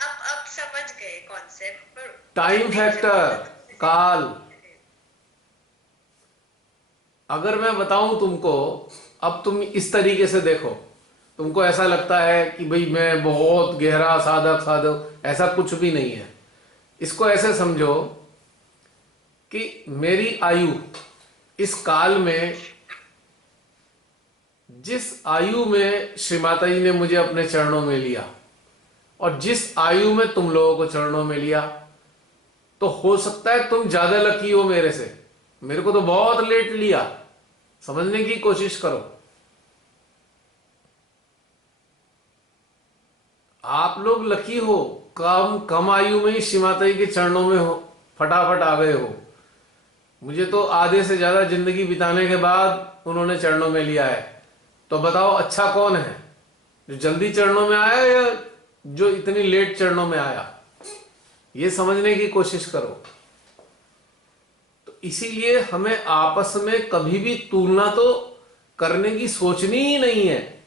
अब समझ गए कॉन्सेप्ट। पर टाइम फैक्टर, काल। अगर मैं बताऊं तुमको, अब तुम इस तरीके से देखो, तुमको ऐसा लगता है कि भाई मैं बहुत गहरा साधक साधक, ऐसा कुछ भी नहीं है। इसको ऐसे समझो कि मेरी आयु इस काल में, जिस आयु में श्री माता जी ने मुझे अपने चरणों में लिया और जिस आयु में तुम लोगों को चरणों में लिया, तो हो सकता है तुम ज्यादा लकी हो मेरे से। मेरे को तो बहुत लेट लिया। समझने की कोशिश करो। आप लोग लकी हो, कम आयु में ही श्री माता जी के चरणों में हो, फटाफट आ गए हो। मुझे तो आधे से ज्यादा जिंदगी बिताने के बाद उन्होंने चरणों में लिया है। तो बताओ अच्छा कौन है, जो जल्दी चरणों में आया या जो इतनी लेट चरणों में आया? ये समझने की कोशिश करो। तो इसीलिए हमें आपस में कभी भी तुलना तो करने की सोचनी ही नहीं है।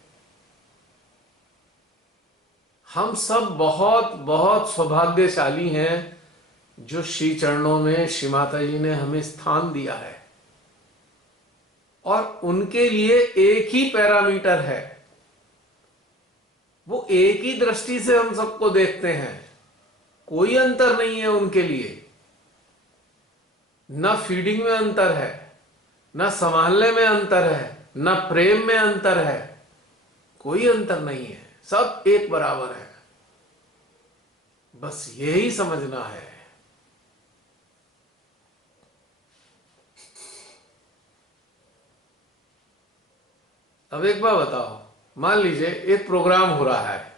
हम सब बहुत बहुत सौभाग्यशाली हैं जो श्री चरणों में श्री माता जी ने हमें स्थान दिया है। और उनके लिए एक ही पैरामीटर है, वो एक ही दृष्टि से हम सबको देखते हैं। कोई अंतर नहीं है उनके लिए। ना फीडिंग में अंतर है, ना संभालने में अंतर है, ना प्रेम में अंतर है। कोई अंतर नहीं है, सब एक बराबर है। बस यही समझना है। अब एक बार बताओ, मान लीजिए एक प्रोग्राम हो रहा है,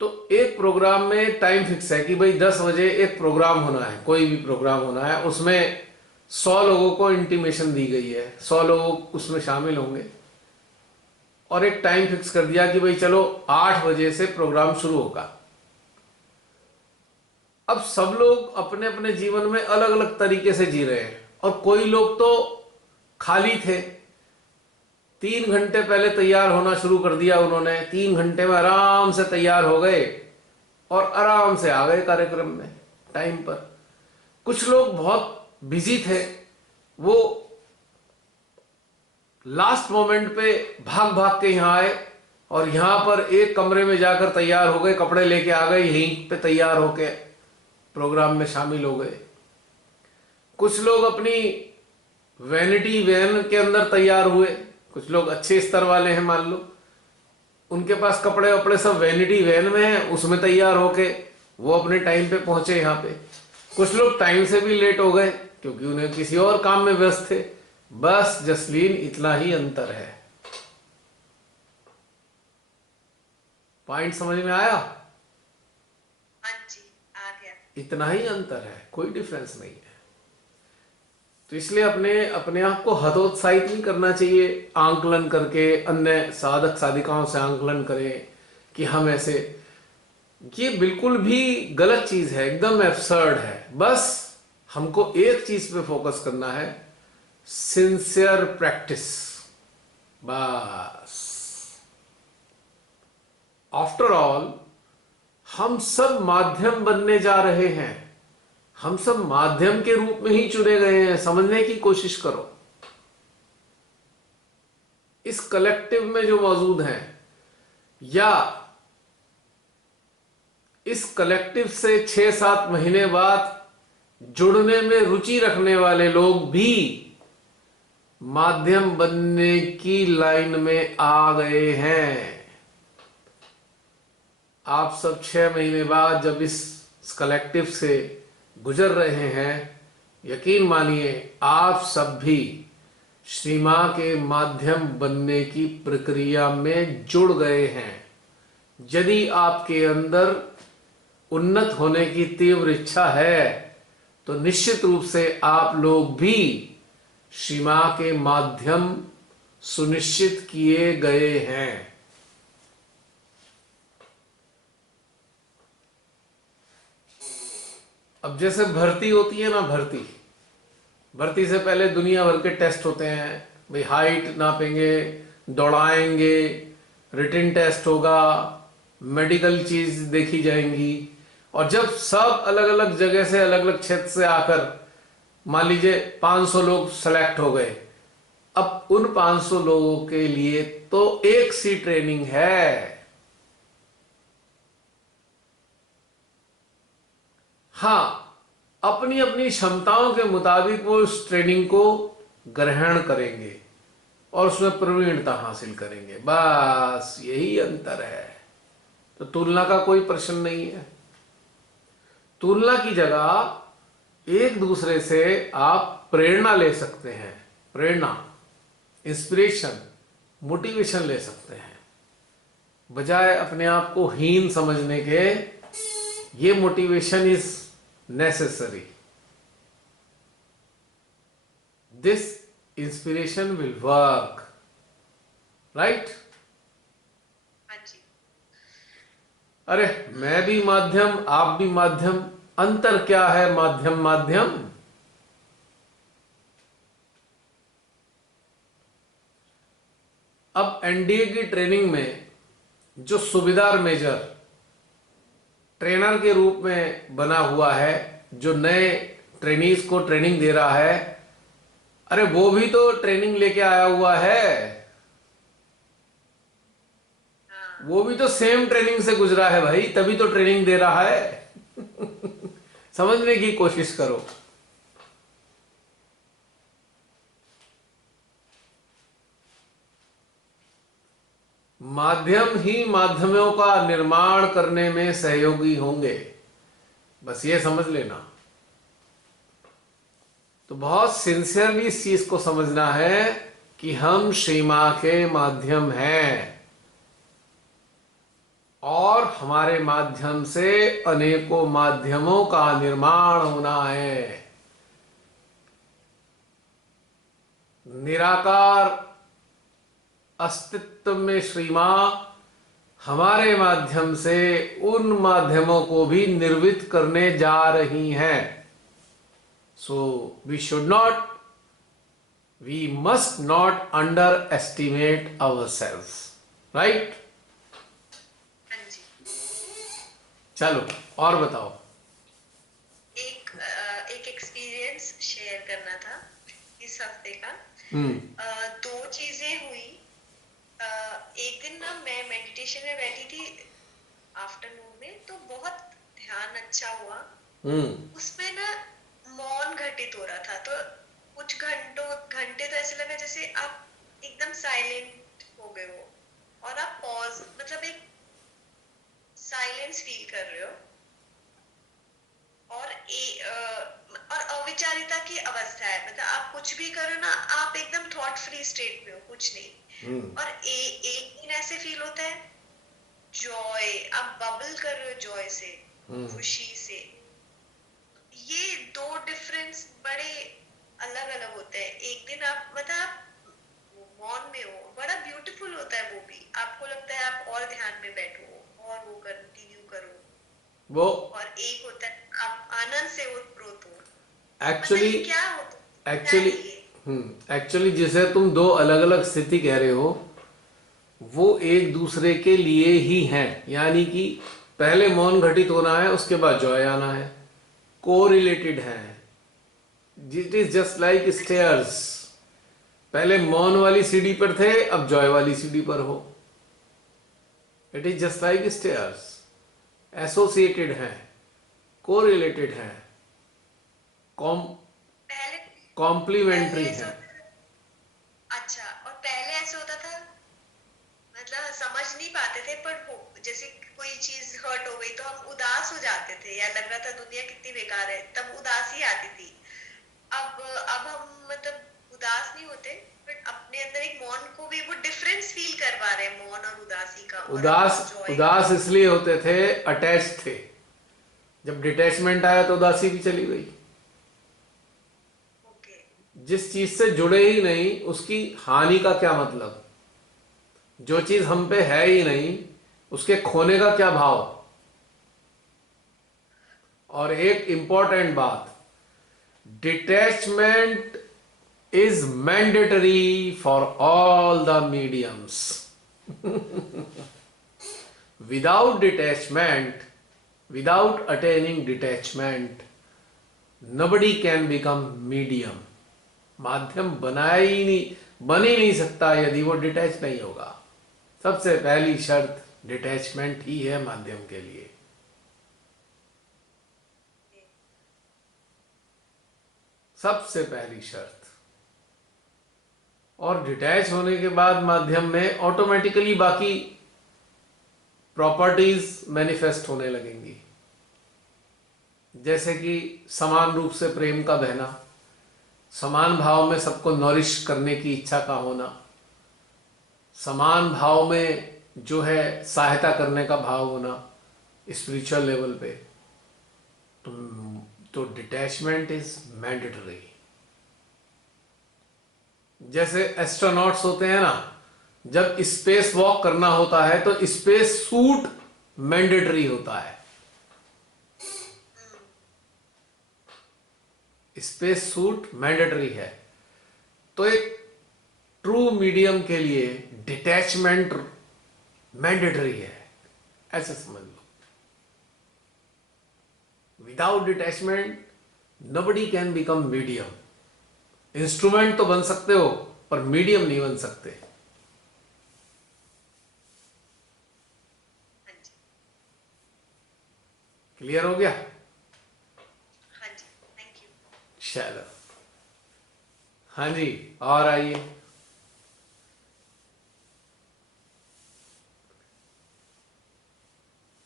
तो एक प्रोग्राम में टाइम फिक्स है कि भाई 10 बजे एक प्रोग्राम होना है, कोई भी प्रोग्राम होना है। उसमें 100 लोगों को इंटीमेशन दी गई है, 100 लोग उसमें शामिल होंगे। और एक टाइम फिक्स कर दिया कि भाई चलो 8 बजे से प्रोग्राम शुरू होगा। अब सब लोग अपने अपने जीवन में अलग अलग तरीके से जी रहे हैं, और कोई लोग तो खाली थे, 3 घंटे पहले तैयार होना शुरू कर दिया उन्होंने, 3 घंटे में आराम से तैयार हो गए और आराम से आ गए कार्यक्रम में टाइम पर। कुछ लोग बहुत बिजी थे, वो लास्ट मोमेंट पे भाग भाग के यहाँ आए और यहां पर एक कमरे में जाकर तैयार हो गए, कपड़े लेके आ गए, यहीं पे तैयार होके प्रोग्राम में शामिल हो गए। कुछ लोग अपनी वैनिटी वैन के अंदर तैयार हुए, कुछ लोग अच्छे स्तर वाले हैं मान लो, उनके पास कपड़े वपड़े सब वैनिटी वैन में है, उसमें तैयार होके वो अपने टाइम पे पहुंचे यहाँ पे। कुछ लोग टाइम से भी लेट हो गए क्योंकि उन्हें किसी और काम में व्यस्त थे। बस जसलीन इतना ही अंतर है। पॉइंट समझ में आया? हाँ जी, आ गया। इतना ही अंतर है, कोई डिफरेंस नहीं है। तो इसलिए अपने अपने आप को हतोत्साहित नहीं करना चाहिए आंकलन करके, अन्य साधक साधिकाओं से आंकलन करें कि हम ऐसे, ये बिल्कुल भी गलत चीज है, एकदम एब्सर्ड है। बस हमको एक चीज पे फोकस करना है, सिंसियर प्रैक्टिस, बस। आफ्टर ऑल हम सब माध्यम बनने जा रहे हैं, हम सब माध्यम के रूप में ही चुने गए हैं। समझने की कोशिश करो, इस कलेक्टिव में जो मौजूद हैं या इस कलेक्टिव से 6-7 महीने बाद जुड़ने में रुचि रखने वाले लोग भी माध्यम बनने की लाइन में आ गए हैं। आप सब 6 महीने बाद जब इस कलेक्टिव से गुजर रहे हैं, यकीन मानिए आप सब भी श्री मां के माध्यम बनने की प्रक्रिया में जुड़ गए हैं। यदि आपके अंदर उन्नत होने की तीव्र इच्छा है तो निश्चित रूप से आप लोग भी श्री मां के माध्यम सुनिश्चित किए गए हैं। अब जैसे भर्ती होती है ना, भर्ती से पहले दुनिया भर के टेस्ट होते हैं भाई, हाइट नापेंगे, दौड़ाएंगे, रिटन टेस्ट होगा, मेडिकल चीज देखी जाएंगी। और जब सब अलग अलग जगह से, अलग अलग क्षेत्र से आकर मान लीजिए 500 लोग सेलेक्ट हो गए, अब उन 500 लोगों के लिए तो एक सी ट्रेनिंग है। हाँ, अपनी अपनी क्षमताओं के मुताबिक वो उस ट्रेनिंग को ग्रहण करेंगे और उसमें प्रवीणता हासिल करेंगे। बस यही अंतर है। तो तुलना का कोई प्रश्न नहीं है। तुलना की जगह एक दूसरे से आप प्रेरणा ले सकते हैं, प्रेरणा, इंस्पिरेशन, मोटिवेशन ले सकते हैं, बजाय अपने आप को हीन समझने के। ये motivation is necessary. This inspiration will work, right? हाँ जी। अरे मैं भी माध्यम, आप भी माध्यम, अंतर क्या है माध्यम माध्यम? अब एनडीए की ट्रेनिंग में जो सुबेदार मेजर ट्रेनर के रूप में बना हुआ है, जो नए ट्रेनीज को ट्रेनिंग दे रहा है, अरे वो भी तो ट्रेनिंग लेके आया हुआ है, वो भी तो सेम ट्रेनिंग से गुजरा है भाई, तभी तो ट्रेनिंग दे रहा है। समझने की कोशिश करो। माध्यम ही माध्यमों का निर्माण करने में सहयोगी होंगे, बस ये समझ लेना। तो बहुत सिंसियरली इस चीज को समझना है कि हम श्री मां के माध्यम हैं और हमारे माध्यम से अनेकों माध्यमों का निर्माण होना है। निराकार अस्तित्व में श्री मां हमारे माध्यम से उन माध्यमों को भी निर्मित करने जा रही हैं। So we must not underestimate our self, right. हाँ जी। चलो और बताओ। एक एक्सपीरियंस शेयर करना था इस हफ्ते का। हम्म। दो चीजें हुई। एक दिन ना मैं मेडिटेशन में बैठी थी आफ्टरनून में, तो बहुत ध्यान अच्छा हुआ। उसमें ना मौन घटित हो रहा था, तो कुछ घंटे तो ऐसे लगा जैसे आप एकदम साइलेंट हो गए हो और आप पॉज, मतलब एक साइलेंस फील कर रहे हो और अविचारिता की अवस्था है। मतलब आप कुछ भी करो ना, आप एकदम थॉट फ्री स्टेट में हो, कुछ नहीं। और एक दिन ऐसे फील होता है जॉय, आप बबल कर रहे हो जॉय से, खुशी से। ये दो डिफरेंस बड़े अलग अलग होते हैं। एक दिन आप मतलब आप मौन में हो, बड़ा ब्यूटीफुल होता है वो भी, आपको लगता है आप और ध्यान में बैठो और वो कंटिन्यू करो। वो और एक होता है आप आनंद से ओतप्रोत हो। एक्चुअली क्या होता एक्चुअली है ये? एक्चुअली जिसे तुम दो अलग अलग स्थिति कह रहे हो, वो एक दूसरे के लिए ही हैं। यानी कि पहले मौन घटित होना है, उसके बाद जॉय आना है, को रिलेटेड है। It is just like stairs. पहले मौन वाली सीढ़ी पर थे, अब जॉय वाली सीढ़ी पर हो। It is just like stairs, associated हैं, को रिलेटेड हैं, पहले कॉम्प्लीमेंट्री पहले ऐसा हैं। होता था। अच्छा, और पहले ऐसा होता था, मतलब समझ नहीं पाते थे, पर जैसे कोई चीज हर्ट हो गई तो हम उदास हो जाते थे, या लग रहा था दुनिया कितनी बेकार है, तब उदासी आती थी। अब हम मतलब उदास नहीं होते, बट अपने अंदर एक मौन को भी वो डिफरेंस फील करवा रहे हैं, मौन और उदासी का, और उदास जॉय का। उदास इसलिए होते थे, अटैच थे। जब डिटैचमेंट आया तो उदासी भी चली गई। ओके। जिस चीज से जुड़े ही नहीं, उसकी हानि का क्या मतलब। जो चीज हम पे है ही नहीं, उसके खोने का क्या भाव। और एक इंपॉर्टेंट बात, detachment is mandatory for all the mediums. Without detachment, without attaining detachment, nobody can become medium. माध्यम बन ही नहीं सकता यदि वो डिटैच नहीं होगा। सबसे पहली शर्त डिटैचमेंट ही है माध्यम के लिए। सबसे पहली शर्त। और डिटैच होने के बाद माध्यम में ऑटोमेटिकली बाकी प्रॉपर्टीज मैनिफेस्ट होने लगेंगी। जैसे कि समान रूप से प्रेम का बहना, समान भाव में सबको नॉरिश करने की इच्छा का होना, समान भाव में जो है सहायता करने का भाव होना स्पिरिचुअल लेवल पे। तो डिटैचमेंट इज मैंडेटरी। जैसे एस्ट्रोनॉट्स होते हैं ना, जब स्पेस वॉक करना होता है तो स्पेस सूट मैंडेटरी होता है। स्पेस सूट मैंडेटरी है। तो एक ट्रू मीडियम के लिए डिटैचमेंट मैंडेटरी है, ऐसे समझ लो। Without detachment nobody can become medium. Instrument तो बन सकते हो, पर मीडियम नहीं बन सकते। हाँ जी। क्लियर हो गया? हाँ जी, थैंक यू। चलो, हाँ जी, और आइए।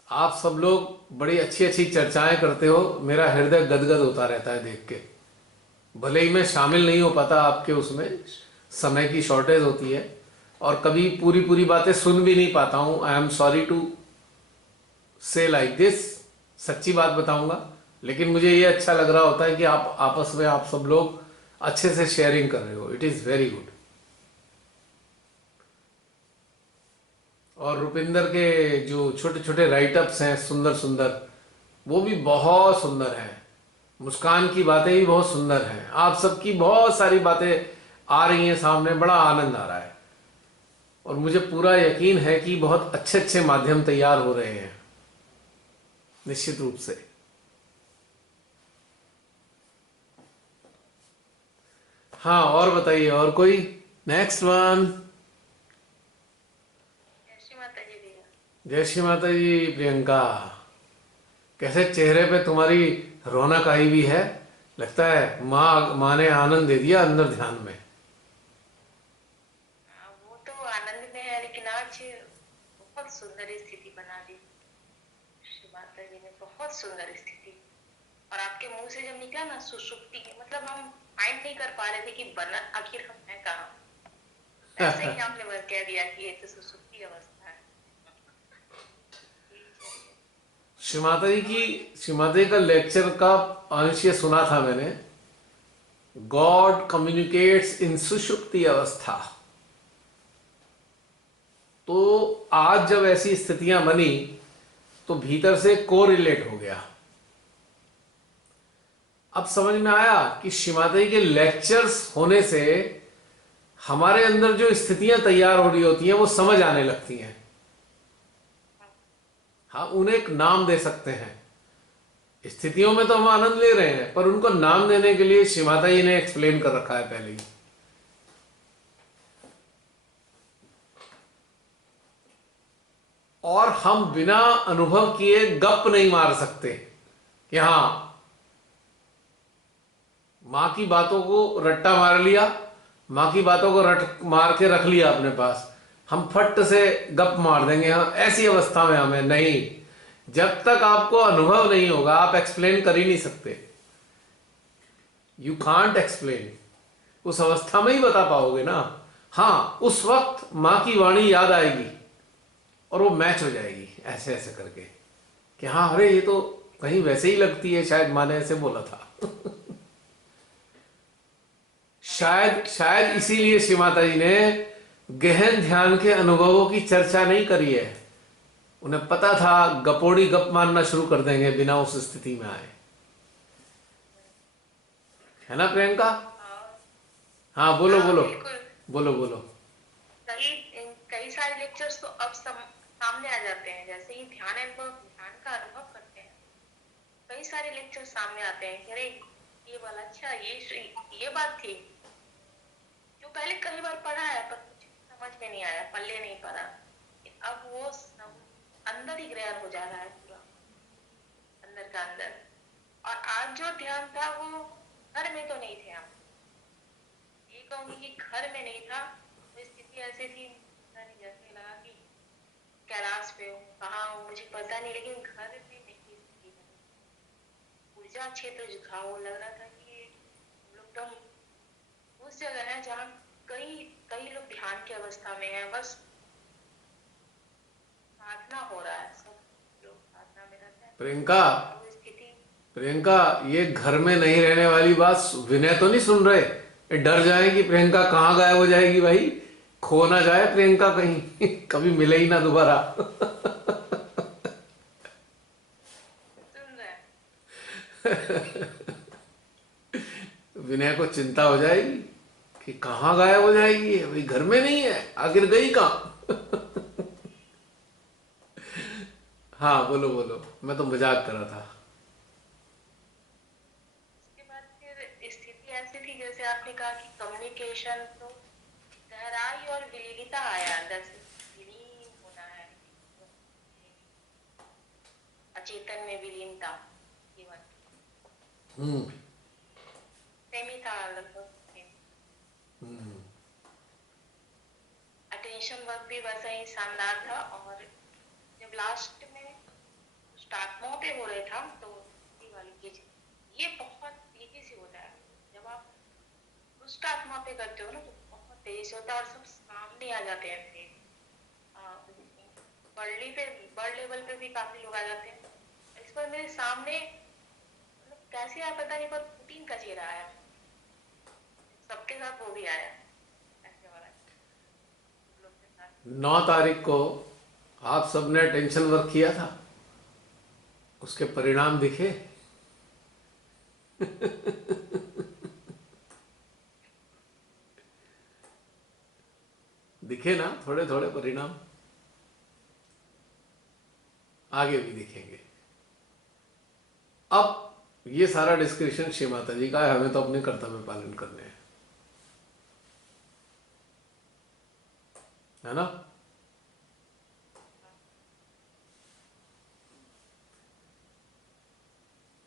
आप सब लोग बड़ी अच्छी अच्छी चर्चाएं करते हो, मेरा हृदय गदगद होता रहता है देख के। भले ही मैं शामिल नहीं हो पाता आपके उसमें, समय की शॉर्टेज होती है, और कभी पूरी पूरी बातें सुन भी नहीं पाता हूं। आई एम सॉरी टू से लाइक दिस, सच्ची बात बताऊंगा। लेकिन मुझे ये अच्छा लग रहा होता है कि आप आपस में आप सब लोग अच्छे से शेयरिंग कर रहे हो। It is very good. और रुपिंदर के जो छोटे छोटे राइटअप्स हैं सुंदर सुंदर, वो भी बहुत सुंदर हैं। मुस्कान की बातें भी बहुत सुंदर हैं। आप सबकी बहुत सारी बातें आ रही हैं सामने, बड़ा आनंद आ रहा है। और मुझे पूरा यकीन है कि बहुत अच्छे अच्छे माध्यम तैयार हो रहे हैं, निश्चित रूप से। हाँ, और बताइए, और कोई? Next one. जय श्री माता जी भैया। जय श्री माता जी प्रियंका। कैसे चेहरे पे तुम्हारी रौनक आई हुई है, लगता है माँ ने आनंद दे दिया अंदर ध्यान में। वो तो आनंद में है, लेकिन आज बहुत सुंदर स्थिति बना दी श्री माता जी ने, बहुत सुंदर स्थिति। और आपके मुंह से जब निकला ना सुषुप्ति, मतलब हम माइंड नहीं कर पा रहे थे कि बना आखिर हम है कहाँ। ऐसे ही आपने बस कह दिया कि ये तो सुषुप्ति अवस्था है। श्री माता जी का लेक्चर का अंश ये सुना था मैंने, गॉड कम्युनिकेट्स इन सुषुप्ति अवस्था। तो आज जब ऐसी स्थितियां बनी तो भीतर से कोरिलेट हो गया। अब समझ में आया कि श्री माता जी के लेक्चर्स होने से हमारे अंदर जो स्थितियां तैयार हो रही होती हैं वो समझ आने लगती हैं। हाँ, उन्हें एक नाम दे सकते हैं। स्थितियों में तो हम आनंद ले रहे हैं, पर उनको नाम देने के लिए श्री माता जी ने एक्सप्लेन कर रखा है पहले ही। और हम बिना अनुभव किए गप नहीं मार सकते कि हाँ, मां की बातों को रट्टा मार लिया, मां की बातों को रट मार के रख लिया अपने पास, हम फट से गप मार देंगे। हाँ, ऐसी अवस्था में हमें नहीं। जब तक आपको अनुभव नहीं होगा आप एक्सप्लेन कर ही नहीं सकते। You can't explain. उस अवस्था में ही बता पाओगे ना। हाँ, उस वक्त मां की वाणी याद आएगी और वो मैच हो जाएगी ऐसे ऐसे करके कि हाँ, अरे ये तो कहीं वैसे ही लगती है, शायद माँ ने ऐसे बोला था। शायद इसीलिए श्री माता जी ने गहन ध्यान के अनुभवों की चर्चा नहीं करी है। उन्हें पता था गपोड़ी गप मारना शुरू कर देंगे बिना उस स्थिति में आए। है ना प्रियंका? हाँ, बोलो बोलो। बिल्कुल। बोलो बोलो। कई सारे लेक्चर्स तो अब सामने आ जाते हैं। जैसे ही ध्यान का अनुभव करते हैं, कई सारे लेक्चर्स सामने आते हैं कि अरे ये वाला, अच्छा ये बात थी जो पहले कई बार पढ़ा है पर कुछ समझ में नहीं आया, पल्ले नहीं पड़ा। अब वो अंदर ही ग्रहण हो जा रहा है, पूरा अंदर का अंदर। और आज जो ध्यान था वो घर में तो नहीं थे हम, ये कहूंगी कि घर में नहीं था। तो स्थिति ऐसी थी, पता नहीं, जैसे लगा कि कैलाश पे हूँ, कहाँ हूँ मुझे पता नहीं, लेकिन घर में नहीं थी स्थिति बनी। ऊर्जा क्षेत्र जो था वो लग रहा था कि हम लोग तो उस जगह है जहाँ कई कई लोग ध्यान की अवस्था में है, बस साधना हो रहा है, सब लोग साधना में रहते हैं। प्रियंका, ये घर में नहीं रहने वाली बात विनय तो नहीं सुन रहे? ये डर जाए कि प्रियंका कहाँ गायब हो जाएगी भाई, खो ना जाए प्रियंका कहीं। कभी मिले ही ना दोबारा। सुन रहे हैं। विनय को चिंता हो जाएगी कि कहाँ गायब हो जाएगी, भाई घर में नहीं है, आखिर गई कहाँ? हाँ, बोलो बोलो, मैं तो मजाक कर रहा था। उसके बाद फिर स्थिति ऐसी थी, जैसे आपने कहा कि कम्युनिकेशन, तो गहराई और विलीनता आया अंदर से, विलीन होना है, अचेतन में विलीनता, ये बात सेम ही था लगभग। अटेंशन वर्क भी वैसा ही शानदार था। और जब लास्ट में आत्माओं पे हो रहे था तो ये वाली चीज, ये बहुत तेजी से होता है। जब आप दुष्ट आत्मा पे करते हो ना तो बहुत तेजी से होता है और सब सामने आ जाते हैं। फिर वर्ल्ड लेवल पे भी काफी लोग आ जाते हैं। इस पर मेरे सामने मतलब कैसे आया पता नहीं, पर पुतिन का चेहरा आया, सबके साथ वो भी आया ऐसे वाला, लोग के साथ। 9 तारीख को आप सबने टेंशन वर्क किया था, उसके परिणाम दिखे। दिखे ना, थोड़े थोड़े परिणाम आगे भी दिखेंगे। अब ये सारा डिस्क्रिप्शन श्री माता जी का है, हमें तो अपने कर्तव्य पालन करने हैं, है ना।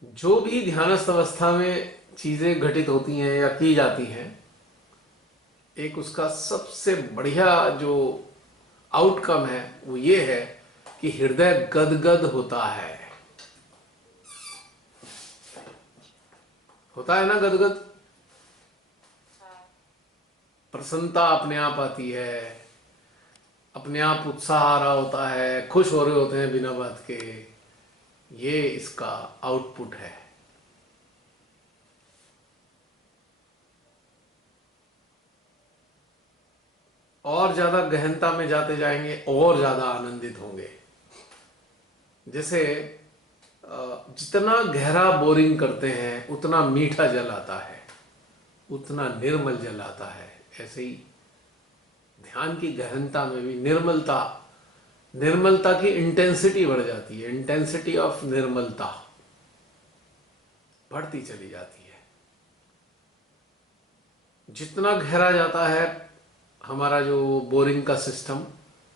जो भी ध्यानस्थ अवस्था में चीजें घटित होती हैं या की जाती हैं, एक उसका सबसे बढ़िया जो आउटकम है वो ये है कि हृदय गदगद होता है। होता है ना गदगद, प्रसन्नता अपने आप आती है, अपने आप उत्साह आ रहा होता है, खुश हो रहे होते हैं बिना बात के। ये इसका आउटपुट है। और ज्यादा गहनता में जाते जाएंगे और ज्यादा आनंदित होंगे। जैसे जितना गहरा बोरिंग करते हैं उतना मीठा जल आता है, उतना निर्मल जल आता है। ऐसे ही ध्यान की गहनता में भी निर्मलता, निर्मलता की इंटेंसिटी बढ़ जाती है, इंटेंसिटी ऑफ निर्मलता बढ़ती चली जाती है। जितना गहरा जाता है हमारा जो बोरिंग का सिस्टम,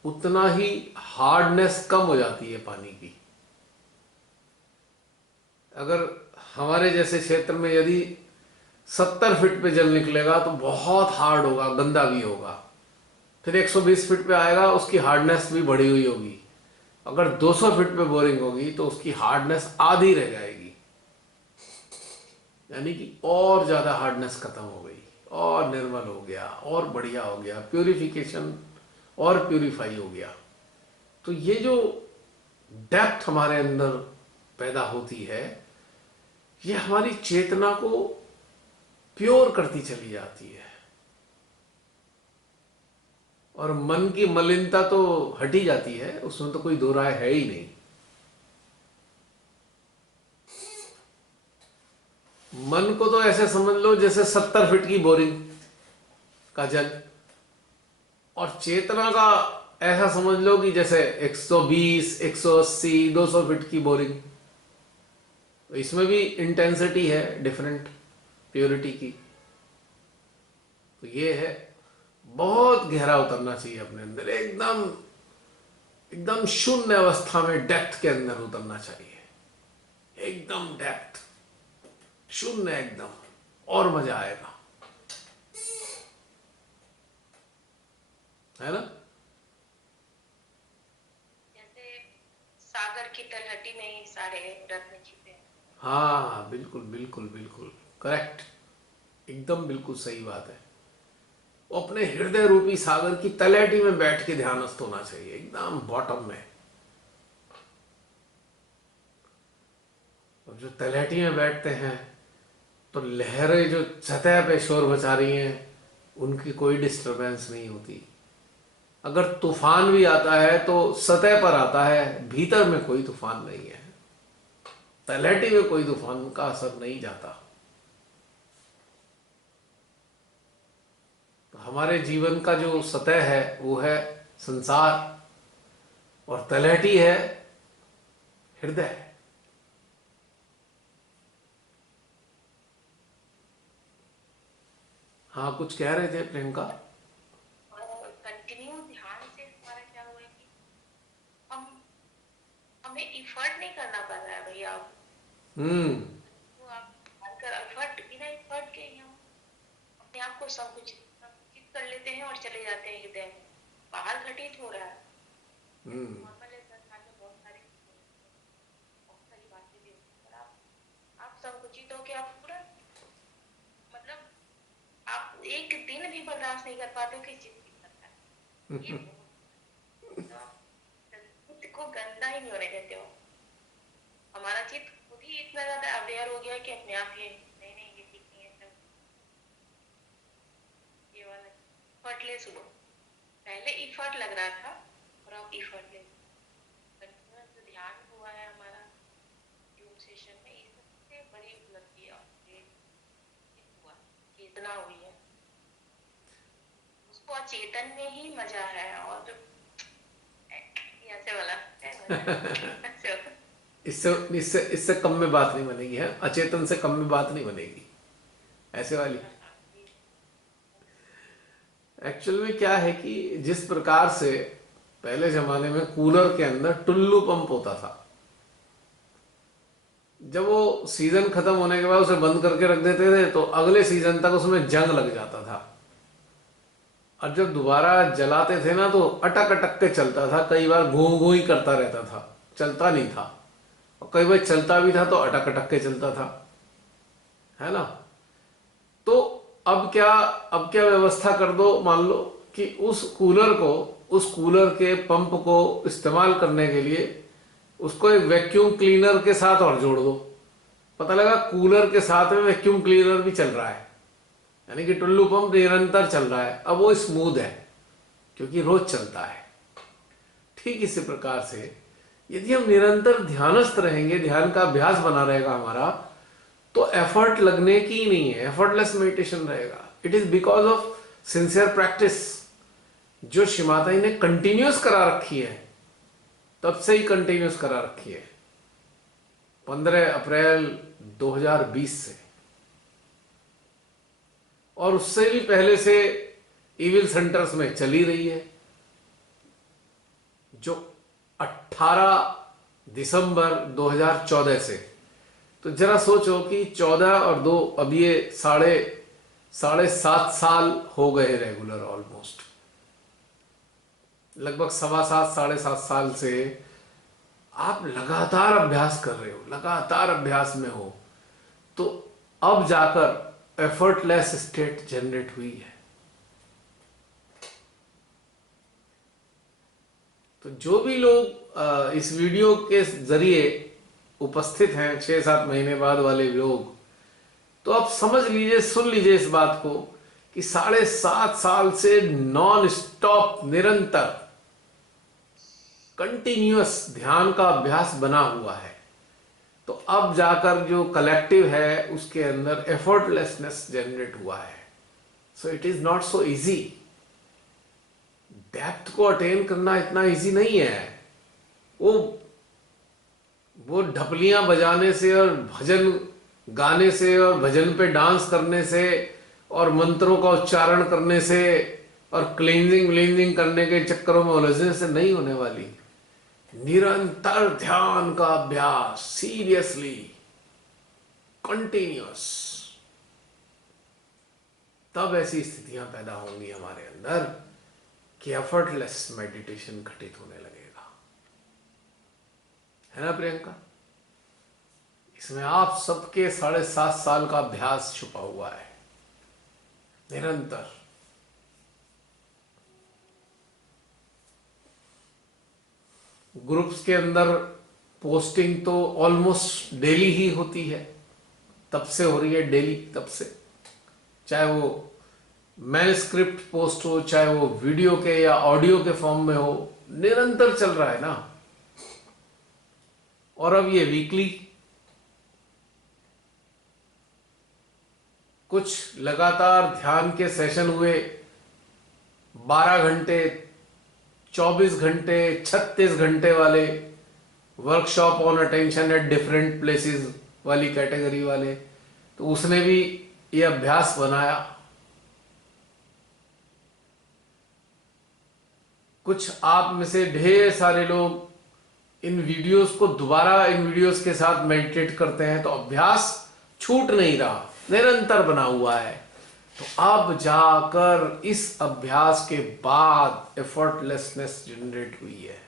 उतना ही हार्डनेस कम हो जाती है पानी की। अगर हमारे जैसे क्षेत्र में यदि 70 फीट पे जल निकलेगा तो बहुत हार्ड होगा, गंदा भी होगा। फिर 120 फीट पे आएगा, उसकी हार्डनेस भी बढ़ी हुई होगी। अगर 200 फीट पे बोरिंग होगी तो उसकी हार्डनेस आधी रह जाएगी, यानी कि और ज्यादा हार्डनेस खत्म हो गई और निर्मल हो गया और बढ़िया हो गया, प्यूरिफिकेशन और प्यूरिफाई हो गया। तो ये जो डेप्थ हमारे अंदर पैदा होती है, ये हमारी चेतना को प्योर करती चली जाती है। और मन की मलिनता तो हट ही जाती है, उसमें तो कोई दो राय है ही नहीं। मन को तो ऐसे समझ लो जैसे 70 फीट की बोरिंग का जल, और चेतना का ऐसा समझ लो कि जैसे 120, 180, 200 फीट की बोरिंग। तो इसमें भी इंटेंसिटी है डिफरेंट, प्योरिटी की। तो ये है, बहुत गहरा उतरना चाहिए अपने अंदर, एकदम एकदम शून्य अवस्था में डेप्थ के अंदर उतरना चाहिए, एकदम डेप्थ शून्य एकदम, और मजा आएगा, है ना। जैसे सागर की तलहटी में ही सारे रत्न छिपे हैं। हाँ बिल्कुल बिल्कुल बिल्कुल करेक्ट, एकदम बिल्कुल सही बात है। वो अपने हृदय रूपी सागर की तलहटी में बैठ के ध्यानस्थ होना चाहिए, एकदम बॉटम में। और जो तलहटी में बैठते हैं तो लहरें जो सतह पे शोर मचा रही हैं उनकी कोई डिस्टरबेंस नहीं होती। अगर तूफान भी आता है तो सतह पर आता है, भीतर में कोई तूफान नहीं है, तलहटी में कोई तूफान का असर नहीं जाता। तो हमारे जीवन का जो सतह है वो है संसार, और तलहटी है हृदय। हाँ कुछ कह रहे थे प्रियंका। और कंटिन्यू ध्यान से हमारा क्या हुआ है कि हम हमें इफर्ट नहीं करना पड़ रहा है भैया। हम्म। तो आप अगर एफर्ट, बिना एफर्ट के ही हम अपने आप को संकुचित कर लेते हैं और चले जाते हैं हृदय में। बाहर घटित हो रहा है, नॉर्मल है, संसार में बहुत सारी बहुत सारी बातें भी होती हैं, पर आप संकुचित होकर आप पूरा, मतलब आप एक दिन भी बर्दाश्त नहीं कर पाते कि चित्त करता है। ये बहुत, तो आप चित्त को गंदा ही नहीं होने देते हो। हमारा चित्त खुद ही इतना ज्यादा अवेयर हो गया कि अपने आप ये नहीं नहीं ये ठीक नहीं है, सब ये वाला इफर्टलेस हुआ। पहले इफर्ट लग रहा था और अब इफर्टलेस। उसको अचेतन में ही मजा है, और ऐसे वाला है मजा। ऐसे वाला। इससे इससे इससे कम में बात नहीं बनेगी, है अचेतन से कम में बात नहीं बनेगी ऐसे वाली। एक्चुअल में क्या है कि जिस प्रकार से पहले जमाने में कूलर के अंदर टुल्लू पंप होता था, जब वो सीजन खत्म होने के बाद उसे बंद करके रख देते थे तो अगले सीजन तक उसमें जंग लग जाता था, और जब दोबारा जलाते थे ना तो अटक अटक के चलता था, कई बार घू घू ही करता रहता था, चलता नहीं था, और कई बार चलता भी था तो अटक अटक के चलता था, है ना। तो अब क्या व्यवस्था कर दो, मान लो कि उस कूलर के पंप को इस्तेमाल करने के लिए उसको एक वैक्यूम क्लीनर के साथ और जोड़ दो, पता लगा कूलर के साथ में वैक्यूम क्लीनर भी चल रहा है, यानी कि टुल्लू पंप निरंतर चल रहा है। अब वो स्मूथ है क्योंकि रोज चलता है। ठीक इसी प्रकार से यदि हम निरंतर ध्यानस्थ रहेंगे, ध्यान का अभ्यास बना रहेगा हमारा, तो एफर्ट लगने की ही नहीं है, एफर्टलेस मेडिटेशन रहेगा। It is because of sincere practice जो शिमाताई ने कंटिन्यूस करा रखी है, तब से ही कंटिन्यूस करा रखी है 15 अप्रैल 2020 से, और उससे भी पहले से इविल सेंटर्स में चली रही है, जो 18 दिसंबर 2014 से। तो जरा सोचो कि 14 और 2, अब ये साढ़े 7.5 साल हो गए रेगुलर, ऑलमोस्ट लगभग 7.25 7.5 साल से आप लगातार अभ्यास कर रहे हो, लगातार अभ्यास में हो, तो अब जाकर एफर्टलेस स्टेट जनरेट हुई है। तो जो भी लोग इस वीडियो के जरिए उपस्थित हैं 6-7 महीने बाद वाले लोग, तो आप समझ लीजिए, सुन लीजिए इस बात को कि 7.5 साल से नॉन स्टॉप निरंतर कंटिन्यूअस ध्यान का अभ्यास बना हुआ है। तो अब जाकर जो कलेक्टिव है उसके अंदर एफर्टलेसनेस जनरेट हुआ है। So it is not so easy. Depth को अटेन करना इतना इजी नहीं है। वो ढपलियां बजाने से और भजन गाने से और भजन पे डांस करने से और मंत्रों का उच्चारण करने से और क्लींजिंग करने के चक्करों में उलझने से नहीं होने वाली। निरंतर ध्यान का अभ्यास, सीरियसली, कंटिन्यूअस, तब ऐसी स्थितियां पैदा होंगी हमारे अंदर कि एफर्टलेस मेडिटेशन घटित होने लगेगा। है ना प्रियंका? इसमें आप सबके 7.5 साल का अभ्यास छुपा हुआ है, निरंतर। ग्रुप्स के अंदर पोस्टिंग तो ऑलमोस्ट डेली ही होती है, तब से हो रही है डेली, तब से, चाहे वो मैनस्क्रिप्ट पोस्ट हो, चाहे वो वीडियो के या ऑडियो के फॉर्म में हो, निरंतर चल रहा है ना। और अब ये वीकली, कुछ लगातार ध्यान के सेशन हुए, 12 घंटे, 24 घंटे, 36 घंटे वाले, workshop on attention at different places वाली कैटेगरी वाले, तो उसने भी ये अभ्यास बनाया। कुछ आप में से ढेर सारे लोग इन वीडियोस को दोबारा इन वीडियोस के साथ मेडिटेट करते हैं, तो अभ्यास छूट नहीं रहा, निरंतर बना हुआ है। तो अब जाकर इस अभ्यास के बाद एफर्टलेसनेस जनरेट हुई है।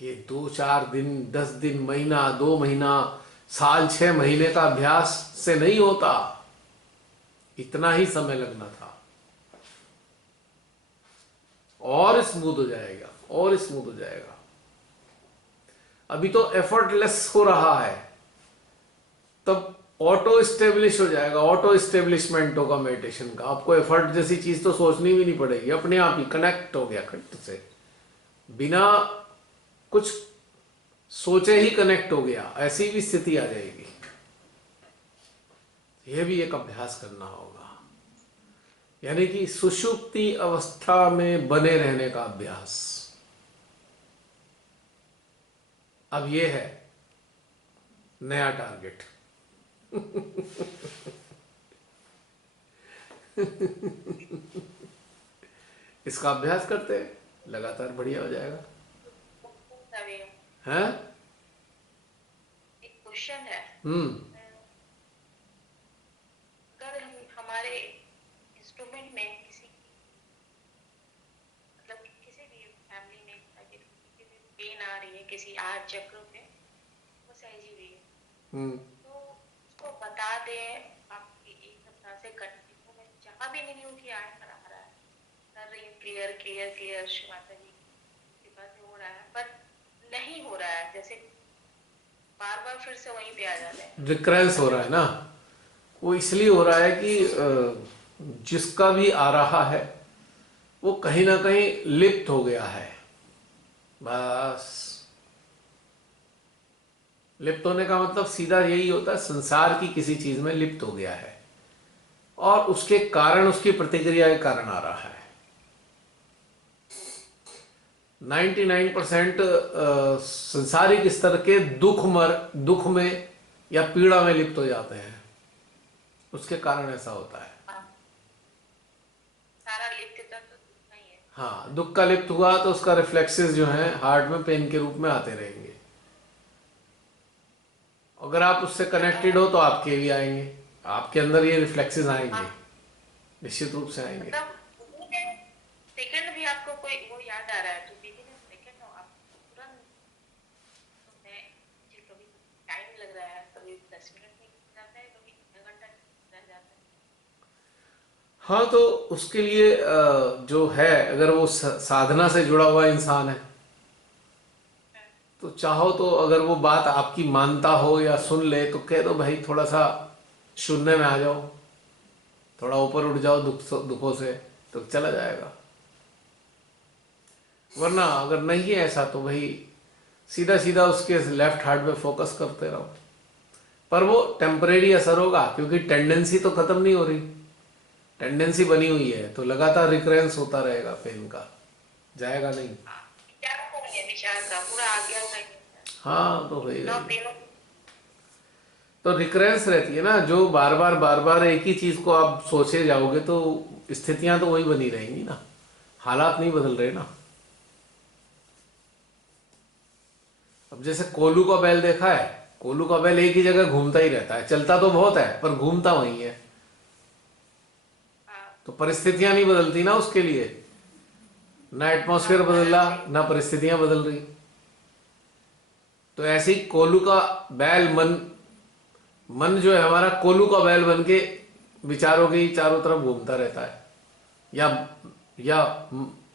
ये 2-4 दिन, 10 दिन, महीना, 2 महीना, साल, 6 महीने का अभ्यास से नहीं होता। इतना ही समय लगना था, और स्मूथ हो जाएगा, और स्मूथ हो जाएगा। अभी तो एफर्टलेस हो रहा है, तब ऑटो स्टेब्लिश हो जाएगा। ऑटो स्टेब्लिशमेंट होगा मेडिटेशन का। आपको एफर्ट जैसी चीज तो सोचनी भी नहीं पड़ेगी, अपने आप ही कनेक्ट हो गया खट से, बिना कुछ सोचे ही कनेक्ट हो गया, ऐसी भी स्थिति आ जाएगी। यह भी एक अभ्यास करना होगा। यानी कि सुषुप्ति अवस्था में बने रहने का अभ्यास। अब ये है नया टारगेट। इसका अभ्यास करते हैं, लगातार बढ़िया हो जाएगा। हैं? एक क्वेश्चन है, हम्म। अगर हम हमारे इंस्ट्रूमेंट में किसी मतलब किसी भी फैमिली में अगर किसी भी पेन आ रही है किसी आठ चक्र में, वो सही हुई है, तो उसको बता दें आपकी एक सप्ताह से कंटिन्यू में जहाँ भी नहीं हूँ कि आठ पर आ रहा है, कर रही हूँ क्लियर क्लियर क्लियर माता जी के पास हो रहा है, पर नहीं हो रहा है, जैसे बार बार फिर से वहीं पे आ जाते हैं। रिकरेंस हो रहा है ना, वो इसलिए हो रहा है कि जिसका भी आ रहा है वो कहीं ना कहीं लिप्त हो गया है। बस लिप्त होने का मतलब सीधा यही होता है, संसार की किसी चीज में लिप्त हो गया है और उसके कारण, उसकी प्रतिक्रिया के कारण आ रहा है। 99% संसारिक स्तर के दुख में या पीड़ा में लिप्त हो जाते हैं, उसके कारण ऐसा होता है। सारा लिप्तता तो दुख नहीं है। हाँ, दुख का लिप्त हुआ तो उसका रिफ्लेक्सेस जो हैं हार्ट में पेन के रूप में आते रहेंगे। अगर आप उससे कनेक्टेड हो तो आपके भी आएंगे, आपके अंदर ये रिफ्लेक्सेस आएंगे, निश्चित रूप से आएंगे। मतलब सेकंड भी आपको कोई वो याद आ रहा है तो विदिन सेकंड आप तुरंत, तो मैं मुझे कभी टाइम लग रहा है, कभी 10 मिनट में जाता है, कभी आधा घंटा लग जाता है। हाँ, तो उसके लिए जो है, अगर वो साधना से जुड़ा हुआ इंसान है तो चाहो तो अगर वो बात आपकी मानता हो या सुन ले तो कह दो भाई थोड़ा सा शून्य में आ जाओ, थोड़ा ऊपर उठ जाओ दुखों से, तो चला जाएगा। वरना अगर नहीं है ऐसा तो भाई सीधा सीधा उसके लेफ्ट हार्ट पे फोकस करते रहो। पर वो टेम्परेरी असर होगा, क्योंकि टेंडेंसी तो खत्म नहीं हो रही, टेंडेंसी बनी हुई है, तो लगातार रिकरेंस होता रहेगा पेन का, जाएगा नहीं। विचार को नहीं है, विचार का पूरा आ गया था। हाँ, तो भाई नौ पेनों तो रिकरेंस रहती है ना, जो बार बार एक ही चीज को आप सोचे जाओगे तो स्थितियां तो वही बनी रहेंगी ना, हालात नहीं बदल रहे ना। अब जैसे कोलू का बैल देखा है, कोलू का बैल एक ही जगह घूमता ही रहता है, चलता तो बहुत है पर घूमता वही है, तो परिस्थितियां नहीं बदलती ना उसके लिए, ना एटमॉस्फेयर बदला ना परिस्थितियां बदल रही। तो ऐसे ही कोलू का बैल मन जो है हमारा, कोलू का बैल बन के विचारों के चारों तरफ घूमता रहता है, या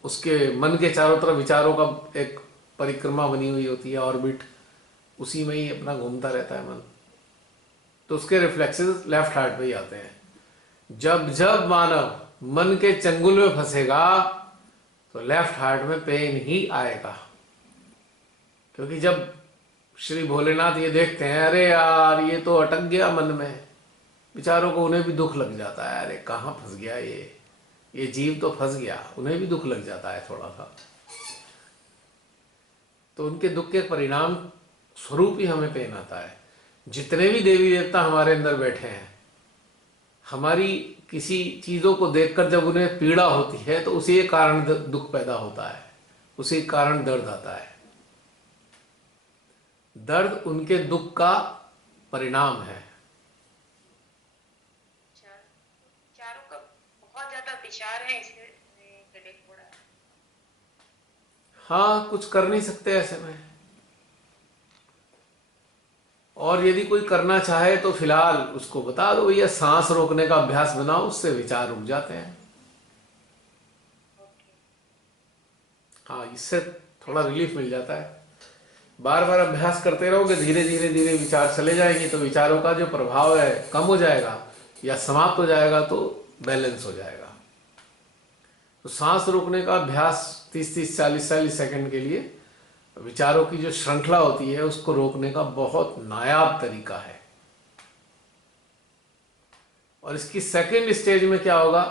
उसके मन के चारों तरफ विचारों का एक परिक्रमा बनी हुई होती है, ऑर्बिट, उसी में ही अपना घूमता रहता है मन। तो उसके रिफ्लेक्सेस लेफ्ट हार्ट पे ही आते हैं। जब जब मानव मन के चंगुल में फंसेगा तो लेफ्ट हार्ट में पेन ही आएगा, क्योंकि जब श्री भोलेनाथ ये देखते हैं, अरे यार ये तो अटक गया मन में, बेचारों को उन्हें भी दुख लग जाता है, अरे कहाँ फंस गया ये जीव तो फंस गया, उन्हें भी दुख लग जाता है थोड़ा सा। तो उनके दुख के परिणाम स्वरूप ही हमें पेन आता है। जितने भी देवी देवता हमारे अंदर बैठे हैं, हमारी किसी चीजों को देखकर जब उन्हें पीड़ा होती है तो उसी के कारण दुख पैदा होता है, उसी के कारण दर्द आता है। दर्द उनके दुख का परिणाम है। चारों का बहुत ज्यादा विचार है, इसलिए हेडेक हो रहा है। हाँ, कुछ कर नहीं सकते ऐसे में, और यदि कोई करना चाहे तो फिलहाल उसको बता दो भैया सांस रोकने का अभ्यास बनाओ, उससे विचार रुक जाते हैं। हाँ, इससे थोड़ा रिलीफ मिल जाता है। बार बार अभ्यास करते रहोगे, धीरे धीरे धीरे विचार चले जाएंगे, तो विचारों का जो प्रभाव है कम हो जाएगा या समाप्त हो जाएगा, तो बैलेंस हो जाएगा। तो सांस रोकने का अभ्यास 30-30, 40-40 सेकंड के लिए विचारों की जो श्रृंखला होती है उसको रोकने का बहुत नायाब तरीका है। और इसकी सेकंड स्टेज में क्या होगा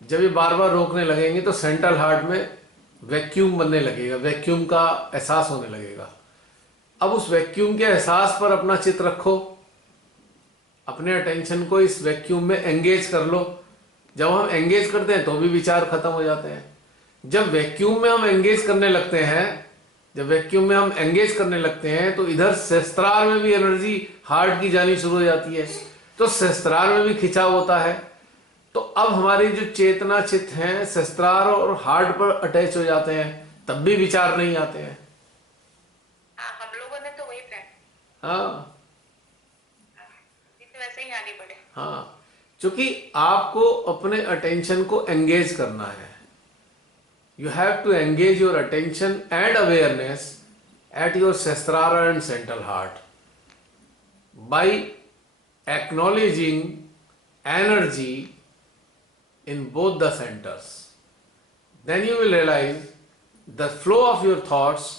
जब ये बार बार रोकने लगेंगे तो सेंट्रल हार्ट में वैक्यूम बनने लगेगा, वैक्यूम का एहसास होने लगेगा। अब उस वैक्यूम के एहसास पर अपना चित्त रखो, अपने अटेंशन को इस वैक्यूम में एंगेज कर लो। जब हम एंगेज करते हैं तो भी विचार खत्म हो जाते हैं। जब वैक्यूम में हम एंगेज करने लगते हैं, जब वैक्यूम में हम एंगेज करने लगते हैं तो इधर सहस्त्रार में भी एनर्जी हार्ट की जानी शुरू हो जाती है, तो सहस्त्रार में भी खिंचाव होता है। तो अब हमारी जो चेतना चित्त हैं सहस्त्रार और हार्ट पर अटैच हो जाते हैं, तब भी विचार नहीं आते हैं। हाँ, हम लोगों ने तो वही प्लान, हाँ तो वैसे ही आगे बढ़े। हाँ, क्योंकि आपको अपने अटेंशन को एंगेज करना है। You have to engage your attention and awareness at your Sahasrara and central heart by acknowledging energy in both the centers. Then you will realize the flow of your thoughts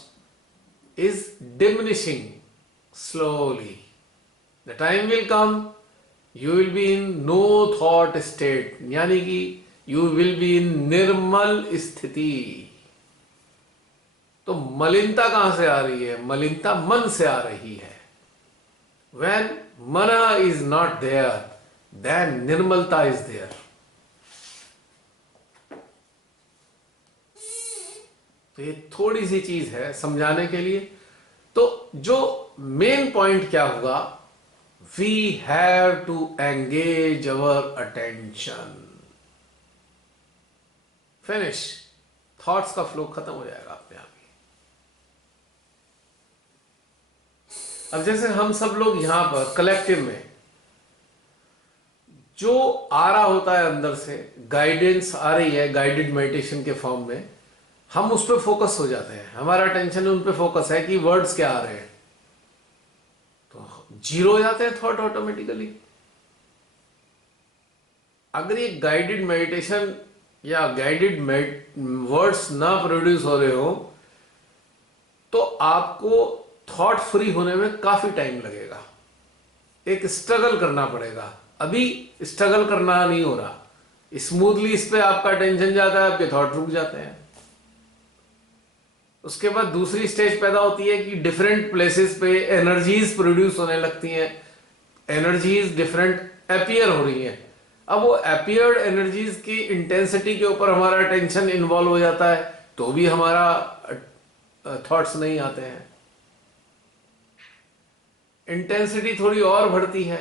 is diminishing slowly. The time will come, you will be in no thought state, यानी कि you will be in निर्मल स्थिति। तो मलिनता कहां से आ रही है? मलिनता मन से आ रही है। When mana is not there, then निर्मलता is there. तो ये थोड़ी सी चीज है समझाने के लिए। तो जो मेन पॉइंट क्या होगा, we have to engage our attention. Finish, thoughts का फ्लो खत्म हो जाएगा अपने आप ही। अब जैसे हम सब लोग यहां पर कलेक्टिव में जो आ रहा होता है अंदर से, गाइडेंस आ रही है गाइडेड मेडिटेशन के फॉर्म में, हम उस पर फोकस हो जाते हैं, हमारा अटेंशन उन पे फोकस है कि वर्ड्स क्या आ रहे हैं, तो जीरो हो जाते हैं थॉट ऑटोमेटिकली। अगर ये गाइडेड मेडिटेशन या गाइडेड वर्ड्स ना प्रोड्यूस हो रहे हो तो आपको थॉट फ्री होने में काफी टाइम लगेगा, एक स्ट्रगल करना पड़ेगा। अभी स्ट्रगल करना नहीं हो रहा, स्मूथली इस पे आपका टेंशन जाता है, आपके थॉट रुक जाते हैं। उसके बाद दूसरी स्टेज पैदा होती है कि डिफरेंट प्लेसेस पे एनर्जीज प्रोड्यूस होने लगती हैं, एनर्जीज डिफरेंट अपीयर हो रही हैं। अब वो अपीयर्ड एनर्जीज की इंटेंसिटी के ऊपर हमारा टेंशन इन्वॉल्व हो जाता है, तो भी हमारा थॉट्स नहीं आते हैं। इंटेंसिटी थोड़ी और बढ़ती है,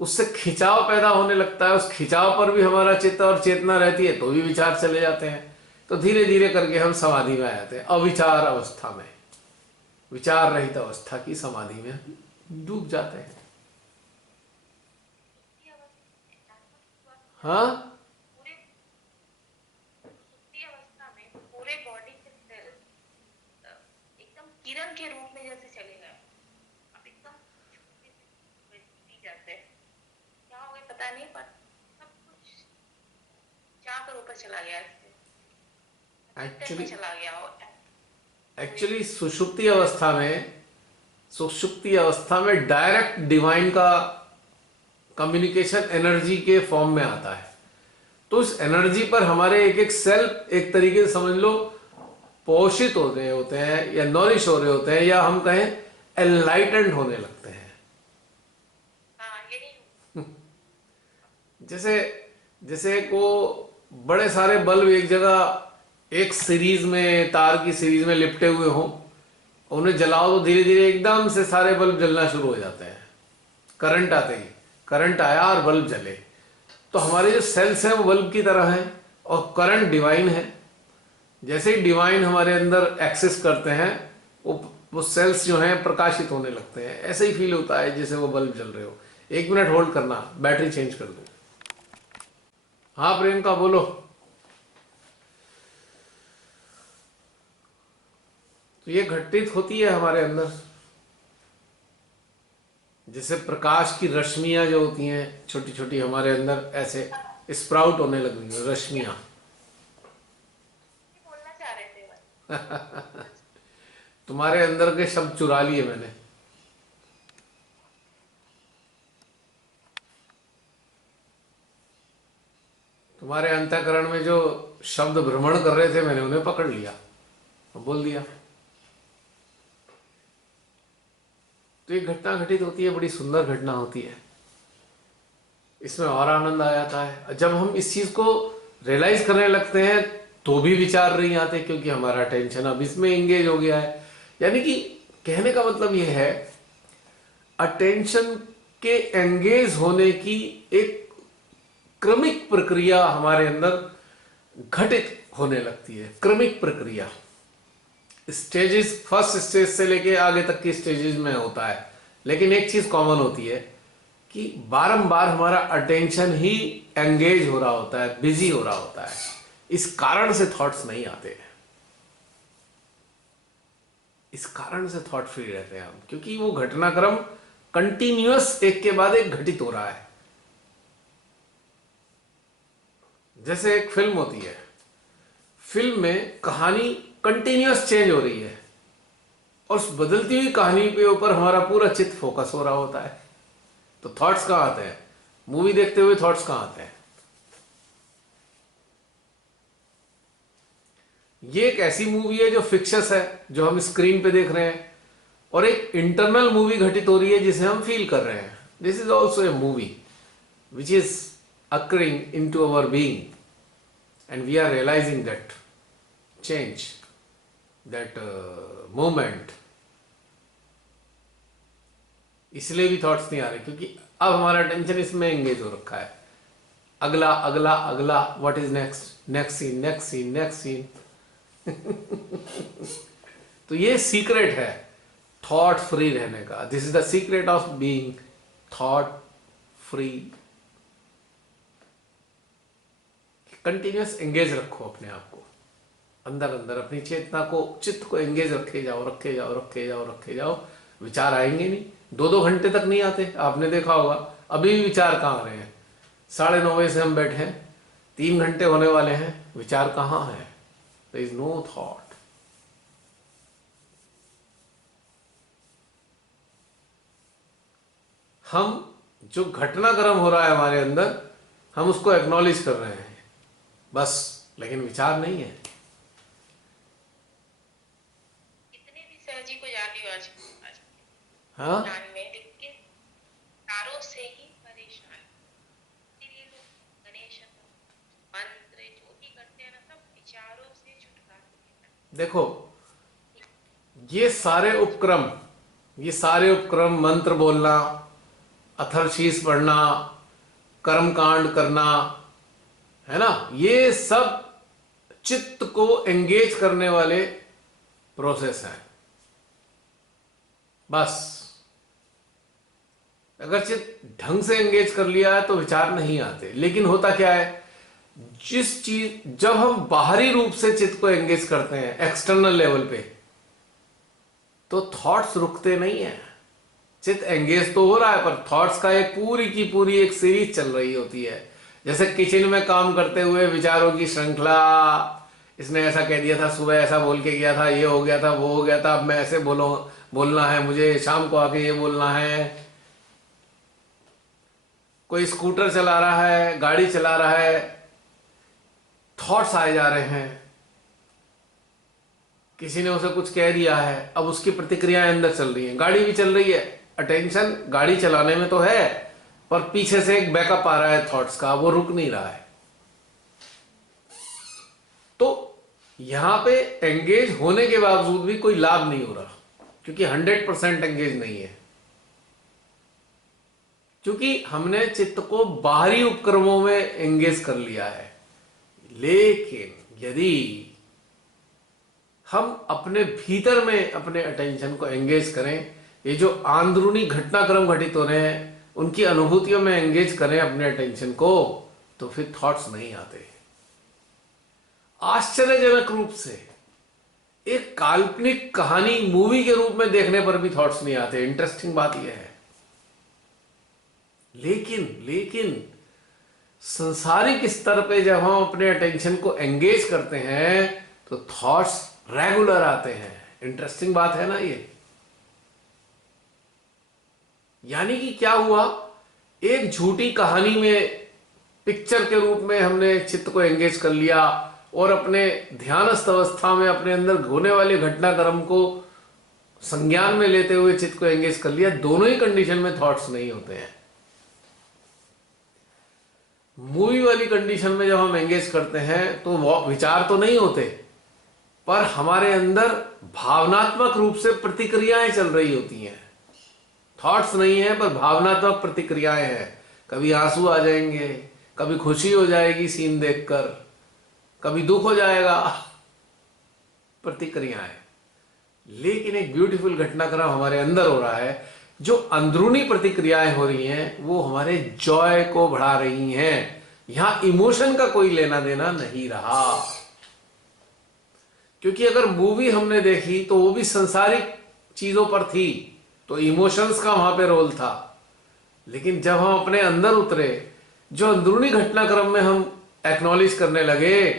उससे खिंचाव पैदा होने लगता है, उस खिंचाव पर भी हमारा चित्त और चेतना रहती है, तो भी विचार चले जाते हैं। तो धीरे धीरे करके हम समाधि में आ जाते हैं, अविचार अवस्था में, विचार रहित अवस्था की समाधि में डूब जाते हैं। हाँ, पूरे सुप्ति अवस्था में पूरे बॉडी के सेल एकदम किरण के रूप में जैसे चले गए, अब एकदम जाते हैं, क्या हो गया पता नहीं, पर सब कुछ जाकर ऊपर चला गया, चला गया। एक्चुअली सुषुप्ति अवस्था में डायरेक्ट डिवाइन का कम्युनिकेशन एनर्जी के फॉर्म में आता है। तो उस एनर्जी पर हमारे एक एक सेल एक तरीके से समझ लो पोषित हो रहे होते हैं, या नॉरिश हो रहे होते हैं, या हम कहें एनलाइटेंड होने लगते हैं। जैसे को बड़े सारे बल्ब एक जगह एक सीरीज में, तार की सीरीज में लिपटे हुए हों, उन्हें जलाओ तो धीरे धीरे एकदम से सारे बल्ब जलना शुरू हो जाते हैं। करंट आते ही, करंट आया और बल्ब जले। तो हमारे जो सेल्स हैं वो बल्ब की तरह हैं, और करंट डिवाइन है। जैसे ही डिवाइन हमारे अंदर एक्सेस करते हैं, वो सेल्स जो हैं प्रकाशित होने लगते हैं। ऐसे ही फील होता है जैसे वो बल्ब जल रहे हो। 1 मिनट होल्ड करना, बैटरी चेंज कर दो। हाँ प्रियंका बोलो। तो ये घटित होती है हमारे अंदर, जैसे प्रकाश की रश्मियां जो होती हैं छोटी छोटी, हमारे अंदर ऐसे स्प्राउट होने लगी हैं रश्मियां। बोलना चाह रहे थे तुम्हारे अंदर के शब्द चुरा लिए मैंने। तुम्हारे अंतःकरण में जो शब्द भ्रमण कर रहे थे मैंने उन्हें पकड़ लिया और बोल दिया। तो एक घटना घटित होती है, बड़ी सुंदर घटना होती है, इसमें और आनंद आ जाता है। जब हम इस चीज को रियलाइज करने लगते हैं तो भी विचार नहीं आते, क्योंकि हमारा टेंशन अब इसमें एंगेज हो गया है। यानी कि कहने का मतलब यह है, अटेंशन के एंगेज होने की एक क्रमिक प्रक्रिया हमारे अंदर घटित होने लगती है। क्रमिक प्रक्रिया, स्टेजेस, फर्स्ट स्टेज से लेके आगे तक की स्टेजेस में होता है। लेकिन एक चीज कॉमन होती है कि बारंबार हमारा अटेंशन ही एंगेज हो रहा होता है, बिजी हो रहा होता है। इस कारण से थॉट्स नहीं आते, इस कारण से थॉट फ्री रहते हैं हम, क्योंकि वो घटनाक्रम कंटिन्यूअस एक के बाद एक घटित हो रहा है। जैसे एक फिल्म होती है, फिल्म में कहानी कंटिन्यूअस चेंज हो रही है और उस बदलती हुई कहानी के ऊपर हमारा पूरा चित्त फोकस हो रहा होता है। तो थॉट्स कहां आते हैं? मूवी देखते हुए थॉट्स कहां आते हैं? ये एक ऐसी मूवी है जो फिक्शस है, जो हम स्क्रीन पे देख रहे हैं, और एक इंटरनल मूवी घटित हो रही है जिसे हम फील कर रहे हैं। This is also a movie which is occurring into our being, and we are realising that change, that moment. इसलिए भी थॉट्स नहीं आ रहे, क्योंकि अब हमारा टेंशन इसमें एंगेज हो रखा है। अगला अगला अगला, what is next, next scene, next scene, next scene. तो ये सीक्रेट है थॉट फ्री रहने का। This is the secret of being thought free. Continuous engage रखो अपने आप को, अंदर अंदर अपनी चेतना को, चित्त को एंगेज रखे जाओ, रखे जाओ, रखे जाओ, रखे जाओ। विचार आएंगे नहीं, 2-2 घंटे तक नहीं आते। आपने देखा होगा अभी भी विचार कहाँ आ रहे हैं। 9:30 बजे से हम बैठे हैं, 3 घंटे होने वाले हैं, विचार कहाँ है? There is no thought. हम जो घटनाक्रम हो रहा है हमारे अंदर, हम उसको एक्नॉलेज कर रहे हैं बस, लेकिन विचार नहीं है। इतने भी सहजी को जान लियो आज हाँ, ज्ञान में, लेकिन विचारों से ही परेशान। इसीलिए लोग गणेश मंत्र जो भी करते हैं ना, सब विचारों से छुटकारा मिलता है। देखो ये सारे उपक्रम, मंत्र बोलना, अथर्वशीष पढ़ना, कर्मकांड करना, है ना, ये सब चित्त को एंगेज करने वाले प्रोसेस हैं। बस अगर चित्त ढंग से एंगेज कर लिया है तो विचार नहीं आते। लेकिन होता क्या है, जब हम बाहरी रूप से चित्त को एंगेज करते हैं एक्सटर्नल लेवल पे, तो थॉट्स रुकते नहीं है। चित्त एंगेज तो हो रहा है, पर थॉट्स का एक पूरी की पूरी एक सीरीज चल रही होती है। जैसे किचन में काम करते हुए विचारों की श्रृंखला, इसने ऐसा कह दिया था, सुबह ऐसा बोल के गया था, ये हो गया था, वो हो गया था, अब मैं ऐसे बोलना है, मुझे शाम को आके ये बोलना है। कोई स्कूटर चला रहा है, गाड़ी चला रहा है, थॉट्स आए जा रहे हैं। किसी ने उसे कुछ कह दिया है, अब उसकी प्रतिक्रियाएं अंदर चल रही हैं। गाड़ी भी चल रही है, अटेंशन गाड़ी चलाने में तो है, पर पीछे से एक बैकअप आ रहा है थॉट्स का, वो रुक नहीं रहा है। तो यहां पे एंगेज होने के बावजूद भी कोई लाभ नहीं हो रहा, क्योंकि 100% एंगेज नहीं है, क्योंकि हमने चित्त को बाहरी उपक्रमों में एंगेज कर लिया है। लेकिन यदि हम अपने भीतर में अपने अटेंशन को एंगेज करें, ये जो अंदरूनी घटनाक्रम घटित हो रहे हैं उनकी अनुभूतियों में एंगेज करें अपने अटेंशन को, तो फिर थॉट्स नहीं आते। आश्चर्यजनक रूप से एक काल्पनिक कहानी मूवी के रूप में देखने पर भी थॉट्स नहीं आते। इंटरेस्टिंग बात यह है। लेकिन संसारिक स्तर पे जब हम अपने अटेंशन को एंगेज करते हैं तो थॉट्स रेगुलर आते हैं। इंटरेस्टिंग बात है ना ये। यानी कि क्या हुआ, एक झूठी कहानी में पिक्चर के रूप में हमने चित्त को एंगेज कर लिया और अपने ध्यानस्थ अवस्था में अपने अंदर होने वाले घटनाक्रम को संज्ञान में लेते हुए चित्त को एंगेज कर लिया, दोनों ही कंडीशन में थॉट्स नहीं होते हैं। मूवी वाली कंडीशन में जब हम एंगेज करते हैं तो विचार तो नहीं होते, पर हमारे अंदर भावनात्मक रूप से प्रतिक्रियाएं चल रही होती हैं। थॉट्स नहीं है पर भावनात्मक प्रतिक्रियाएं हैं। कभी आंसू आ जाएंगे, कभी खुशी हो जाएगी सीन देखकर, कभी दुख हो जाएगा, प्रतिक्रियाएं। लेकिन एक ब्यूटीफुल घटनाक्रम हमारे अंदर हो रहा है, जो अंदरूनी प्रतिक्रियाएं हो रही हैं वो हमारे जॉय को बढ़ा रही हैं। यहां इमोशन का कोई लेना देना नहीं रहा, क्योंकि अगर मूवी हमने देखी तो वो भी संसारिक चीजों पर थी, तो इमोशंस का वहां पे रोल था। लेकिन जब हम अपने अंदर उतरे, जो अंदरूनी घटनाक्रम में हम एक्नॉलेज करने लगे,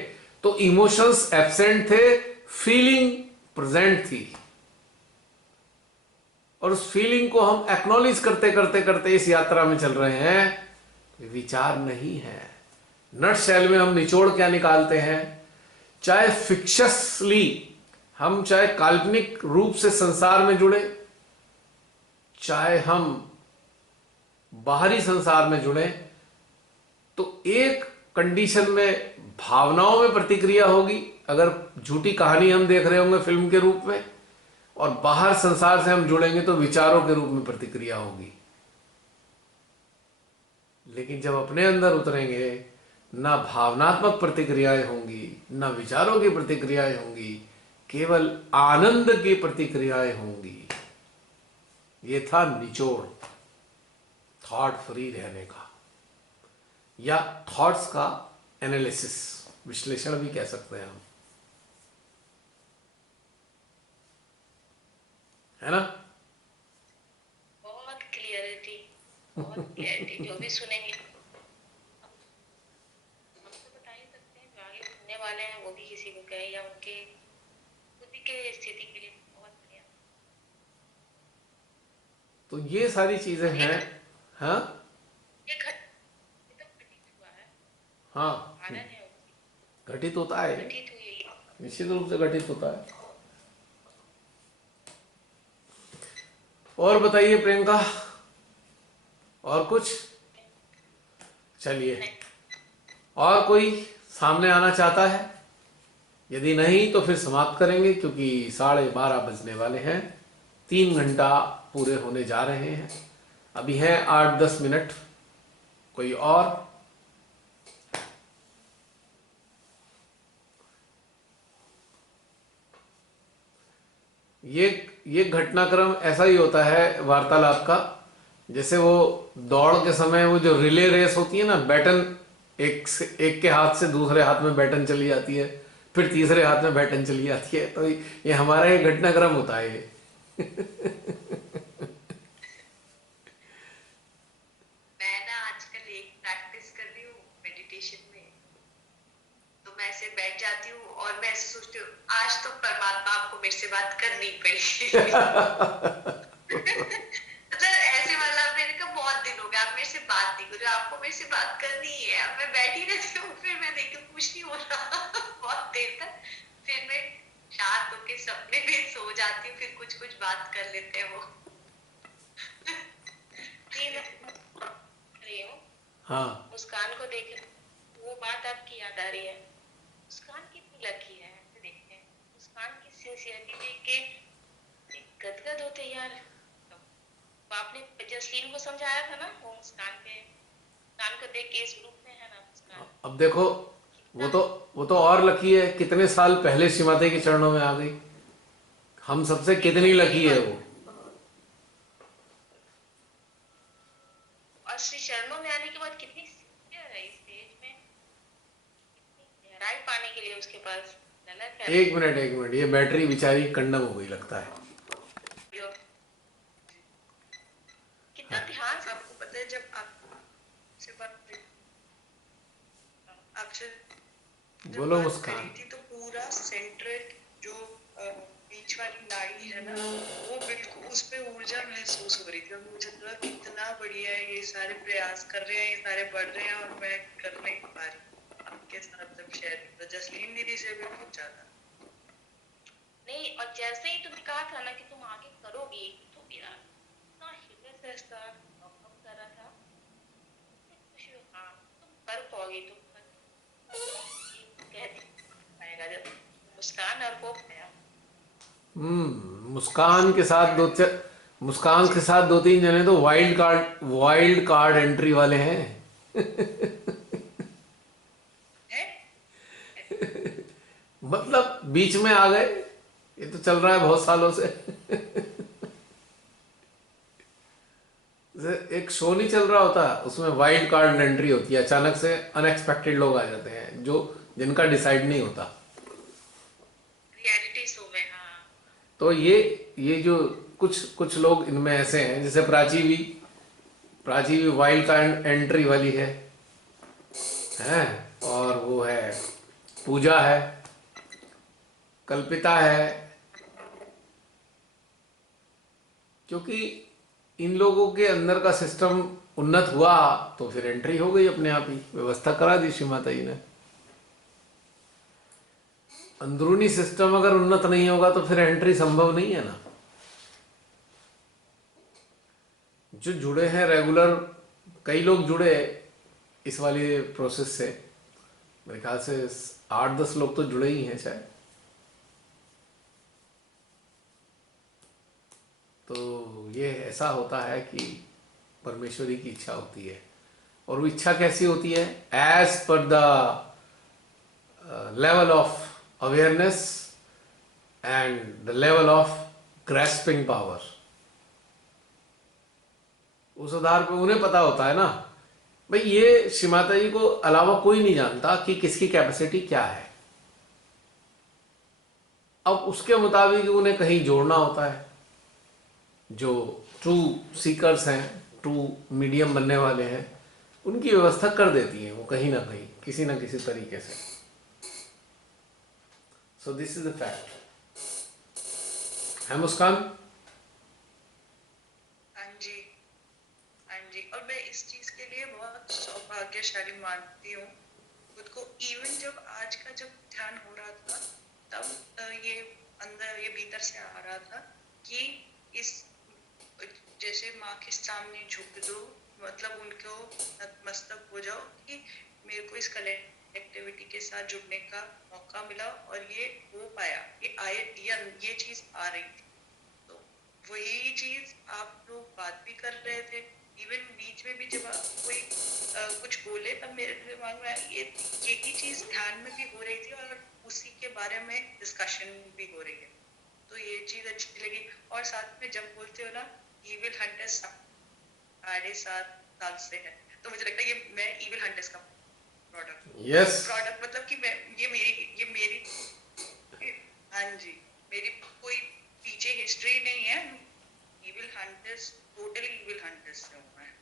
तो इमोशंस एब्सेंट थे, फीलिंग प्रेजेंट थी। और उस फीलिंग को हम एक्नॉलेज करते करते करते इस यात्रा में चल रहे हैं। विचार नहीं है। नट शैल में हम निचोड़ क्या निकालते हैं, चाहे फिक्शसली हम चाहे काल्पनिक रूप से संसार में जुड़े, चाहे हम बाहरी संसार में जुड़े, तो एक कंडीशन में भावनाओं में प्रतिक्रिया होगी अगर झूठी कहानी हम देख रहे होंगे फिल्म के रूप में, और बाहर संसार से हम जुड़ेंगे तो विचारों के रूप में प्रतिक्रिया होगी। लेकिन जब अपने अंदर उतरेंगे, ना भावनात्मक प्रतिक्रियाएं होंगी, ना विचारों की प्रतिक्रियाएं होंगी, केवल आनंद की प्रतिक्रियाएं होंगी। ये था निचोड़, थॉट फ्री रहने का, या थॉट्स का एनालिसिस, विश्लेषण भी कह सकते हैं हम, है ना। बहुत क्लियरिटी, बहुत क्लियरिटी। जो भी सुनेंगे हम तो बता ही सकते हैं, जो आगे सुनने वाले हैं वो भी किसी को कहे या उनके खुद के स्थिति के लिए बहुत बढ़िया। तो ये सारी चीजें हैं। हाँ ये तो घटित हुआ है, हाँ, आनंद है उसकी, घटित होता है, घटित हुई है। निश्चित रूप से घटित होता है। और बताइए प्रियंका, और कुछ? चलिए, और कोई सामने आना चाहता है? यदि नहीं तो फिर समाप्त करेंगे, क्योंकि 12:30 बजने वाले हैं। 3 घंटा पूरे होने जा रहे हैं। अभी हैं 8-10 मिनट। कोई और? ये घटनाक्रम ऐसा ही होता है वार्तालाप का, जैसे वो दौड़ के समय वो जो रिले रेस होती है ना, बैटन एक के हाथ से दूसरे हाथ में बैटन चली जाती है, फिर तीसरे हाथ में बैटन चली जाती है, तो ये हमारा ये घटनाक्रम होता है ये। मैं ना आजकल एक प्रैक्टिस कर रही हूँ मेडिटेशन में, तो मैं ऐसे बैठ जाती हूँ और मैं ऐसे सोचती हूँ आज तो परमात्मा आपको मेरे से बात करनी पड़ेगी। मतलब ऐसे वाला मेरे को बहुत दिन हो गया, आप मेरे से बात नहीं करो, आपको मेरे से बात करनी ही है। अब मैं बैठी रहती हूँ, फिर मैं देखती हूँ कुछ नहीं हो रहा बहुत देर तक, फिर मैं शांत होके सपने में सो जाती हूँ, फिर कुछ कुछ बात कर लेते हैं वो। रही हूँ हाँ, मुस्कान को देख वो बात आपकी याद आ रही है। मुस्कान कितनी लकी है, ऐसे देखते हैं मुस्कान की सिंसियरिटी देख के गदगद होते यार। तो आपने जसलीन को समझाया था ना, वो मुस्कान को देख के इस ग्रुप में है ना मुस्कान। अब देखो, वो तो और लकी है, कितने साल पहले श्रीमती के चरणों में आ गई। हम सबसे कितनी लकी है वो। और श्री चरणों में आने के बाद कितनी सिंसियर है इस स्टेज में, कितनी गहराई पाने के लिए उसके पास ललक है। एक मिनट, ये बैटरी बेचारी कंडम हो गई लगता है। कितना ध्यान से आपको पता है, जब आपसे बोलो बात मुस्कान। करी थी तो पूरा सेंट्रेट जो बीच वाली नाड़ी है ना, वो बिल्कुल उस पे ऊर्जा महसूस हो रही थी और मुझे लगा कितना बढ़िया है, ये सारे प्रयास कर रहे हैं, ये सारे बढ़ रहे हैं और मैं कर नहीं होगी तो कहती पाएगा जब मुस्कान और वो पाया। मुस्कान के साथ मुस्कान के साथ दो तीन जने तो वाइल्ड कार्ड एंट्री वाले हैं। है मतलब बीच में आ गए, ये तो चल रहा है बहुत सालों से। जैसे एक शो नहीं चल रहा होता, उसमें वाइल्ड कार्ड एंट्री होती है, अचानक से अनएक्सपेक्टेड लोग आ जाते हैं जो जिनका डिसाइड नहीं होता। रियलिटी शो में। हाँ तो ये जो कुछ लोग इनमें ऐसे हैं, जैसे प्राची भी वाइल्ड कार्ड एंट्री वाली है, और वो है पूजा है, कल्पिता है, क्योंकि इन लोगों के अंदर का सिस्टम उन्नत हुआ तो फिर एंट्री हो गई, अपने आप ही व्यवस्था करा दी श्री माता जी ने। अंदरूनी सिस्टम अगर उन्नत नहीं होगा तो फिर एंट्री संभव नहीं है ना। जो जुड़े हैं रेगुलर, कई लोग जुड़े इस वाली प्रोसेस से, मेरे ख्याल से 8-10 लोग तो जुड़े ही हैं शायद। तो ये ऐसा होता है कि परमेश्वरी की इच्छा होती है, और वो इच्छा कैसी होती है? As per the level of awareness and the level of grasping power. उस आधार पे उन्हें पता होता है ना भाई, ये श्री माता जी को अलावा कोई नहीं जानता कि किसकी कैपेसिटी क्या है। अब उसके मुताबिक उन्हें कहीं जोड़ना होता है। जो ट्रू सीकर्स हैं, ट्रू मीडियम बनने वाले हैं, उनकी व्यवस्था कर देती हैं वो कहीं ना कहीं, किसी ना किसी तरीके से। So this is the fact है मुस्कान। हाँ जी हाँ जी। और मैं इस चीज के लिए बहुत सौभाग्यशाली मानती हूँ खुद को। इवन जब आज का जब ध्यान हो रहा था तब ये अंदर ये भीतर से आ रहा था कि इस जैसे माँ के सामने झुक दो, मतलब उनको नतमस्तक हो जाओ कि मेरे को इस कलेक्टिविटी के साथ जुड़ने का मौका मिला और ये हो पाया, ये चीज आ रही थी। तो वही चीज आप लोग बात भी कर रहे थे, इवन बीच में भी जब कोई कुछ बोले तब मेरे दिमाग में यही चीज ध्यान में भी हो रही थी और उसी के बारे में डिस्कशन भी हो रही है। तो ये चीज अच्छी लगी। और साथ में जब बोलते हो ना इविल हंटर्स 7.5 साल से है, तो मुझे लगता है ये मैं इविल हंटर्स का प्रोडक्ट मतलब कि मैं ये मेरी हाँ जी, मेरी कोई पीछे हिस्ट्री नहीं है। Evil hunters totally evil hunters से हुआ है।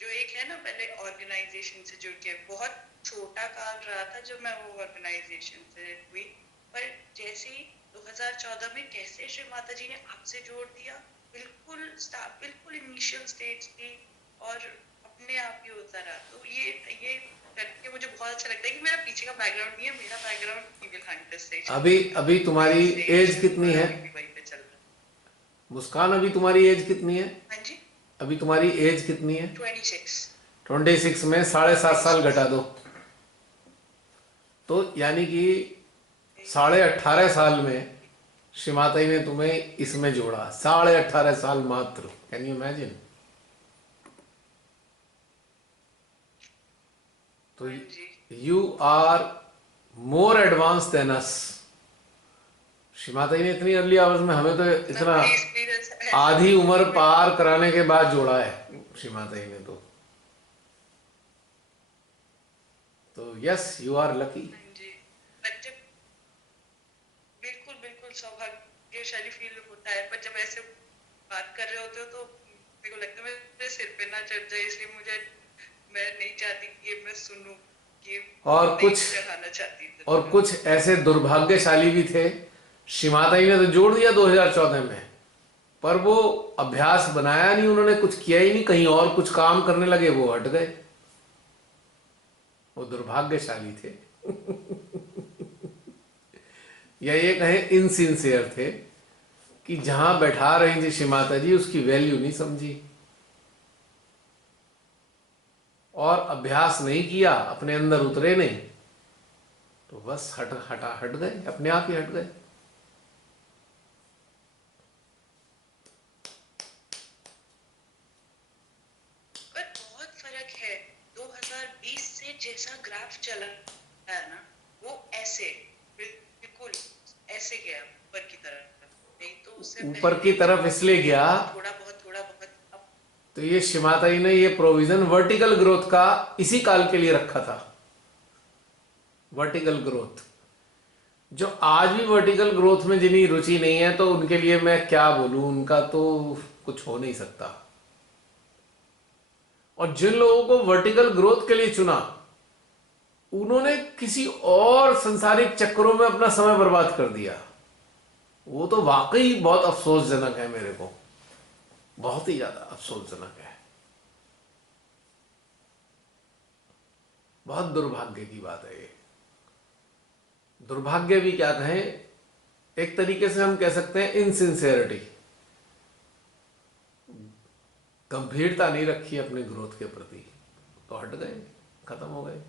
जो एक है ना, पहले ऑर्गेनाइजेशन से जुड़ के बहुत छोटा काल रहा था जब मैं वो ऑर्गेनाइजेशन से हुई, पर जैसे ही 2014 में कैसे श्री माता जी ने आपसे जोड़ दिया, बिल्कुल इनिशियल स्टेज थी और अपने आप ही होता रहा। तो ये करके मुझे बहुत अच्छा लगता है कि मेरा पीछे का बैकग्राउंड नहीं है, मेरा बैकग्राउंड इविल हंटर्स से। अभी तुम्हारी एज कितनी है मुस्कान? अभी तुम्हारी एज कितनी है? हाँ जी, अभी तुम्हारी एज कितनी है? 26 में 7.5 साल घटा दो तो यानी कि 18.5 साल में श्री माता जी ने तुम्हें इसमें जोड़ा। 18.5 साल मात्र। Can you imagine? तो you are more advance than us. Shri माता जी ने इतनी अर्ली आवर्स में हमें तो इतना आधी उम्र पार कराने के बाद जोड़ा है श्री माता जी ने। तो यस, यू आर लकी। बिल्कुल सौभाग्यशाली फील होता है, पर जब ऐसे बात कर रहे होते हो तो मेरे को लगता है मेरे सिर पे ना चढ़ जाए, इसलिए मैं नहीं चाहती कि ये मैं सुनूं कि और कुछ ऐसे दुर्भाग्यशाली भी थे। श्री माता जी ने तो जोड़ दिया 2014 में, पर वो अभ्यास बनाया नहीं उन्होंने, कुछ किया ही नहीं, कहीं और कुछ काम करने लगे, वो हट गए। वो दुर्भाग्यशाली थे या ये कहें इनसिंसियर थे कि जहां बैठा रही थी श्री माता जी उसकी वैल्यू नहीं समझी और अभ्यास नहीं किया, अपने अंदर उतरे नहीं, तो बस हट गए, अपने आप ही हट गए। पर बहुत फर्क है। 2020 से जैसा ग्राफ चला है ना, वो ऐसे बिल्कुल ऐसे गया ऊपर की तरफ, नहीं तो उससे ऊपर की पहले तरफ इसलिए गया, थोड़ा बहुत अब तो ये शिमाताई ने ये प्रोविजन वर्टिकल ग्रोथ का इसी काल के लिए रखा था। वर्टिकल ग्रोथ, जो आज भी वर्टिकल ग्रोथ में जिन्हें रुचि नहीं है, तो उनके लिए मैं क्या बोलूं, उनका तो कुछ हो नहीं सकता। और जिन लोगों को वर्टिकल ग्रोथ के लिए चुना, उन्होंने किसी और संसारिक चक्रों में अपना समय बर्बाद कर दिया। वो तो वाकई बहुत अफसोसजनक है, मेरे को बहुत ही ज्यादा अफसोसजनक है। बहुत दुर्भाग्य की बात है ये। दुर्भाग्य भी क्या कहें, एक तरीके से हम कह सकते हैं इनसिंसियरिटी। गंभीरता नहीं रखी अपने ग्रोथ के प्रति, तो हट गए, खत्म हो गए।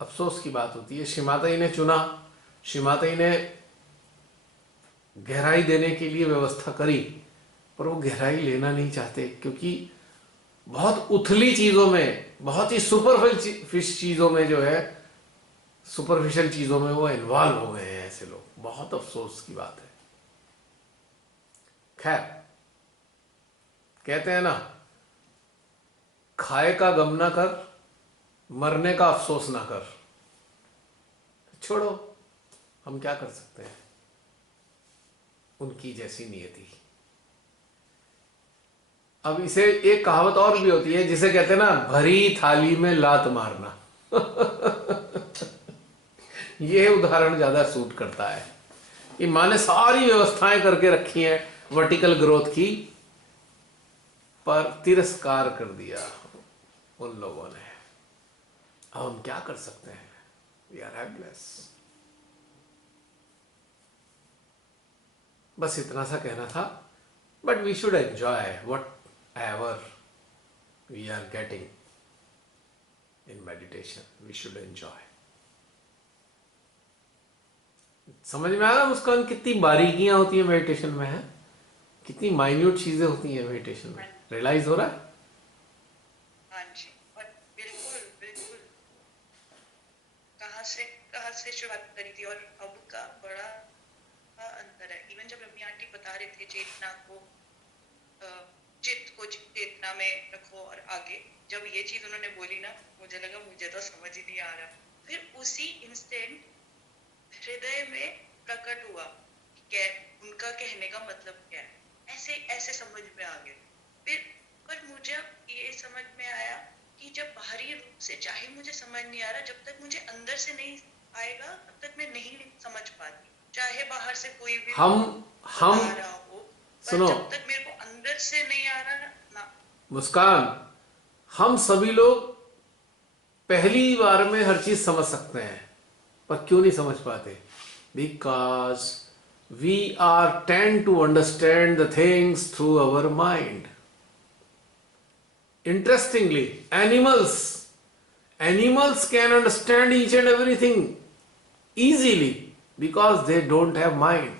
अफसोस की बात होती है। शिमाताई ने चुना, शिमाताई ने गहराई देने के लिए व्यवस्था करी, पर वो गहराई लेना नहीं चाहते, क्योंकि बहुत उथली चीजों में, बहुत ही सुपरफिशियल चीजों में जो है, सुपरफिशियल चीजों में वो इन्वॉल्व हो गए हैं ऐसे लोग। बहुत अफसोस की बात है। खैर, कहते हैं ना, खाए का गम ना कर, मरने का अफसोस ना कर। छोड़ो, हम क्या कर सकते हैं, उनकी जैसी नियति। अब इसे एक कहावत और भी होती है, जिसे कहते हैं ना, भरी थाली में लात मारना। यह उदाहरण ज्यादा सूट करता है कि माँ ने सारी व्यवस्थाएं करके रखी हैं वर्टिकल ग्रोथ की, पर तिरस्कार कर दिया उन लोगों ने। अब हम क्या कर सकते हैं, वी आर हेल्पलेस। बस इतना सा कहना था। But we should enjoy whatever we are getting in meditation. We should enjoy. समझ में आ रहा है मुस्कान, कितनी बारीकियां होती है मेडिटेशन में, है कितनी माइन्यूट चीजें होती हैं मेडिटेशन में, रियलाइज हो रहा है? हाँ जी, और बिल्कुल बिल्कुल कहाँ से शुरुआत करी थी और अब का बड़ा अंतर है। इवन जब रम्या आंटी बता रहे थे चेतना को, चित्त को चेतना में रखो, और आगे जब ये चीज उन्होंने बोली ना, मुझे लगा मुझे तो समझ ही नहीं आ रहा। फिर उसी इंस्टेंट हृदय में प्रकट हुआ कि क्या उनका कहने का मतलब क्या है, ऐसे ऐसे समझ में आ गया। फिर पर मुझे अब ये समझ में आया कि जब बाहरी रूप से चाहे मुझे समझ नहीं आ रहा, जब तक मुझे अंदर से नहीं आएगा तब तक मैं नहीं समझ पाती, चाहे बाहर से कोई भी हम बता रहा हो, पर सुनो जब तक मेरे को अंदर से नहीं आ रहा ना। मुस्कान, हम सभी लोग पहली बार में हर चीज समझ सकते हैं, पर क्यों नहीं समझ पाते? Because we are tend to understand the things through our mind. Interestingly, animals can understand each and everything easily because they don't have mind.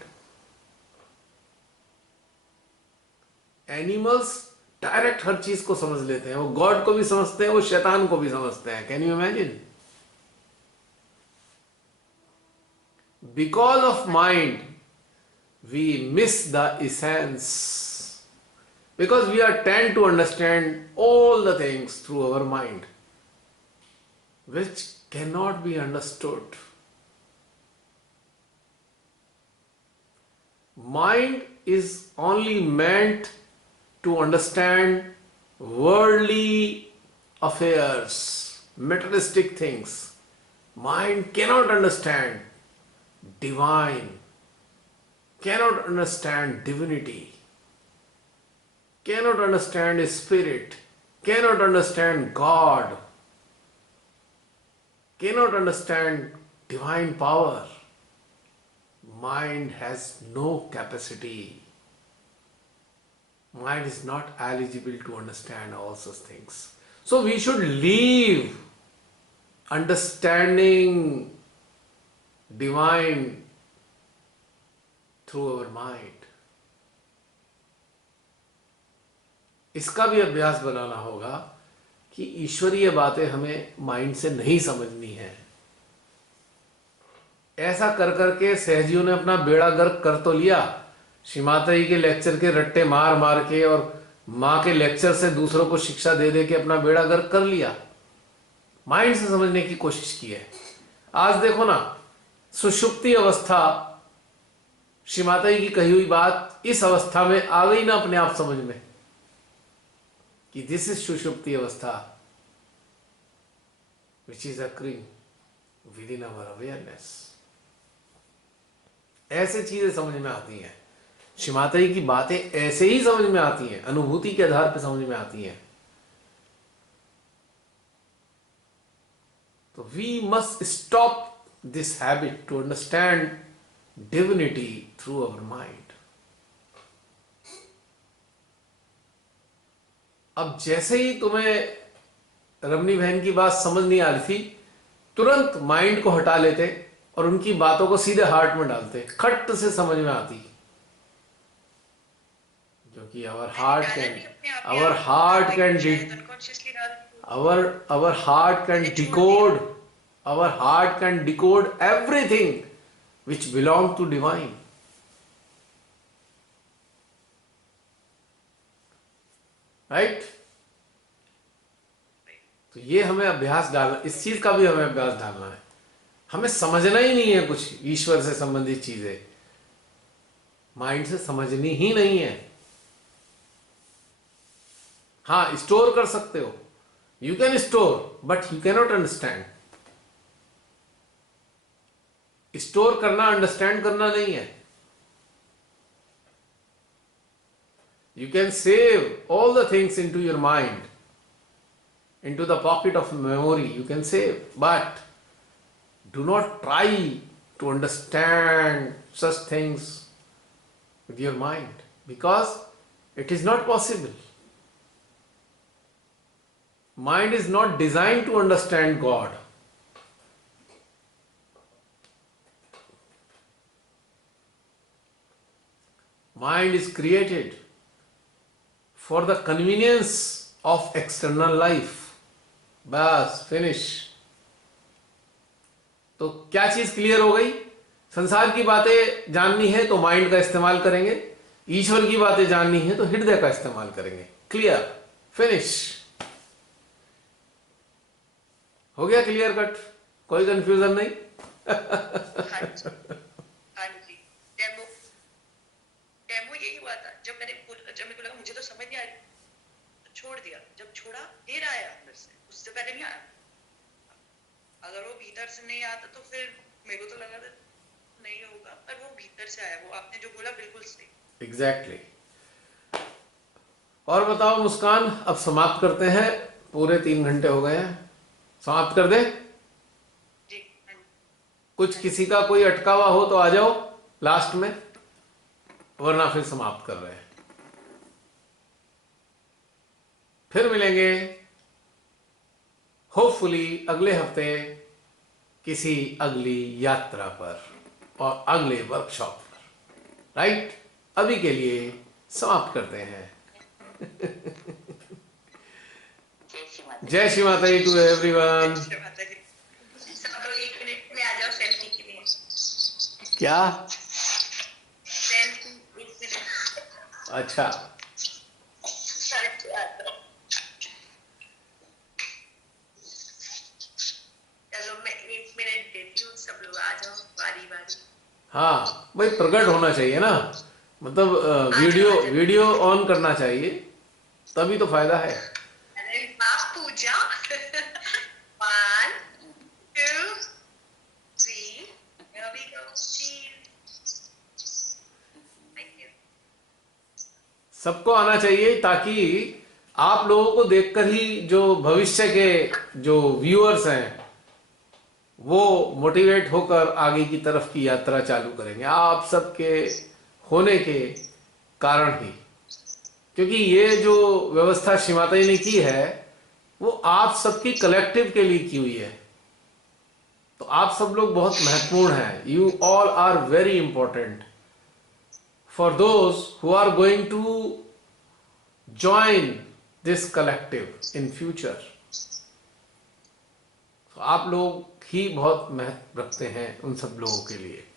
Animals direct हर चीज को समझ लेते हैं। वो गॉड को भी समझते हैं, वो शैतान को भी समझते हैं। Can you imagine? Because of mind we miss the essence, because we are tend to understand all the things through our mind, which cannot be understood. Mind is only meant to understand worldly affairs, materialistic things. Mind cannot understand divine, cannot understand divinity, cannot understand spirit, cannot understand God, cannot understand divine power. Mind has no capacity. Mind is not eligible to understand all such things. So we should leave understanding divine through our mind. इसका भी अभ्यास बनाना होगा कि ईश्वरीय बातें हमें mind से नहीं समझनी है। ऐसा कर करके सहजियों ने अपना बेड़ा गर्क कर तो लिया, श्री माता जी के लेक्चर के रट्टे मार मार के और माँ के लेक्चर से दूसरों को शिक्षा दे दे के अपना बेड़ा गर्क कर लिया, माइंड से समझने की कोशिश की है। आज देखो ना, सुषुप्ति अवस्था, श्री माता जी की कही हुई बात इस अवस्था में आ गई ना अपने आप समझ में कि दिस इज सुषुप्ति अवस्था which is occurring within our awareness. ऐसे चीजें समझ में आती हैं, श्री माता जी की बातें ऐसे ही समझ में आती हैं, अनुभूति के आधार पर समझ में आती हैं। तो we must stop this habit to understand divinity through our mind. अब जैसे ही तुम्हें रमनी बहन की बात समझ नहीं आ रही थी, तुरंत माइंड को हटा लेते और उनकी बातों को सीधे हार्ट में डालते, खट से समझ में आती। जो कि our heart can decode everything which belong to divine. Right? तो ये हमें अभ्यास डालना, इस चीज का भी हमें अभ्यास डालना है। हमें समझना ही नहीं है कुछ ईश्वर से संबंधित चीजें, माइंड से समझनी ही नहीं है। हाँ, स्टोर कर सकते हो, you can store, but you cannot understand. Store करना अंडरस्टैंड करना नहीं है। You can save all the things into your mind, into the pocket of memory. You can save, but do not try to understand such things with your mind, because it is not possible. Mind is not designed to understand God. Mind is created for the convenience of external life. बस finish. तो क्या चीज clear हो गई? संसार की बातें जाननी है तो माइंड का इस्तेमाल करेंगे, ईश्वर की बातें जाननी है तो हृदय का इस्तेमाल करेंगे। क्लियर, फिनिश हो गया, क्लियर कट, कोई कंफ्यूजन नहीं। डेमो यही हुआ था। जब मेरे को लगा मुझे तो समझ नहीं आ रही, तो छोड़ दिया। जब छोड़ा फिर आया अंदर से, उससे पहले नहीं आया। अगर वो भीतर से नहीं आता तो फिर मेरे को तो लगा था नहीं होगा, पर वो भीतर से आया। वो आपने जो बोला बिल्कुल सही। एग्जैक्टली। और बताओ मुस्कान, अब समाप्त करते हैं, पूरे 3 घंटे हो गए हैं, समाप्त कर दे जी। कुछ किसी का कोई अटका हुआ हो तो आ जाओ लास्ट में, वरना फिर समाप्त कर रहे हैं। फिर मिलेंगे होपफुली अगले हफ्ते किसी अगली यात्रा पर और अगले वर्कशॉप पर। राइट? अभी के लिए समाप्त करते हैं। जय श्री माता दी टू एवरीवन। सब लोग 1 मिनट में आ जाओ सेल्फी के लिए। क्या? Selfie 1 minute. अच्छा, चलो मैं 1 मिनट देती हूँ, सब लोग आ जाओ बारी बारी। हाँ भाई, प्रकट होना चाहिए ना, मतलब वीडियो ऑन करना चाहिए, तभी तो फायदा है। अरे वाह पूजा। 1 2 3 here we go। Thank you. सबको आना चाहिए, ताकि आप लोगों को देखकर ही जो भविष्य के जो व्यूअर्स हैं वो मोटिवेट होकर आगे की तरफ की यात्रा चालू करेंगे, आप सबके होने के कारण ही। क्योंकि ये जो व्यवस्था श्री माता जी ने की है वो आप सबकी कलेक्टिव के लिए की हुई है। तो आप सब लोग बहुत महत्वपूर्ण हैं। You all are very important for those who are going to join this collective in future. तो आप लोग ही बहुत महत्व रखते हैं उन सब लोगों के लिए।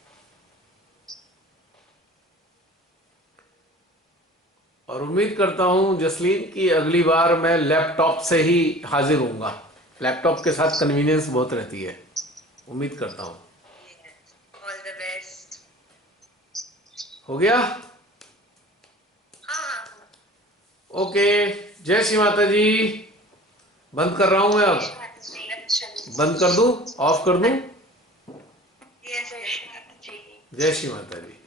और उम्मीद करता हूं जसलीन कि अगली बार मैं लैपटॉप से ही हाजिर होऊंगा। लैपटॉप के साथ कन्वीनियंस बहुत रहती है। उम्मीद करता हूं। All the best. हो गया? हाँ। ओके, जय श्री माता जी। बंद कर रहा हूं मैं अब। बंद कर दूं? ऑफ कर दूं? यस। जय श्री माता जी।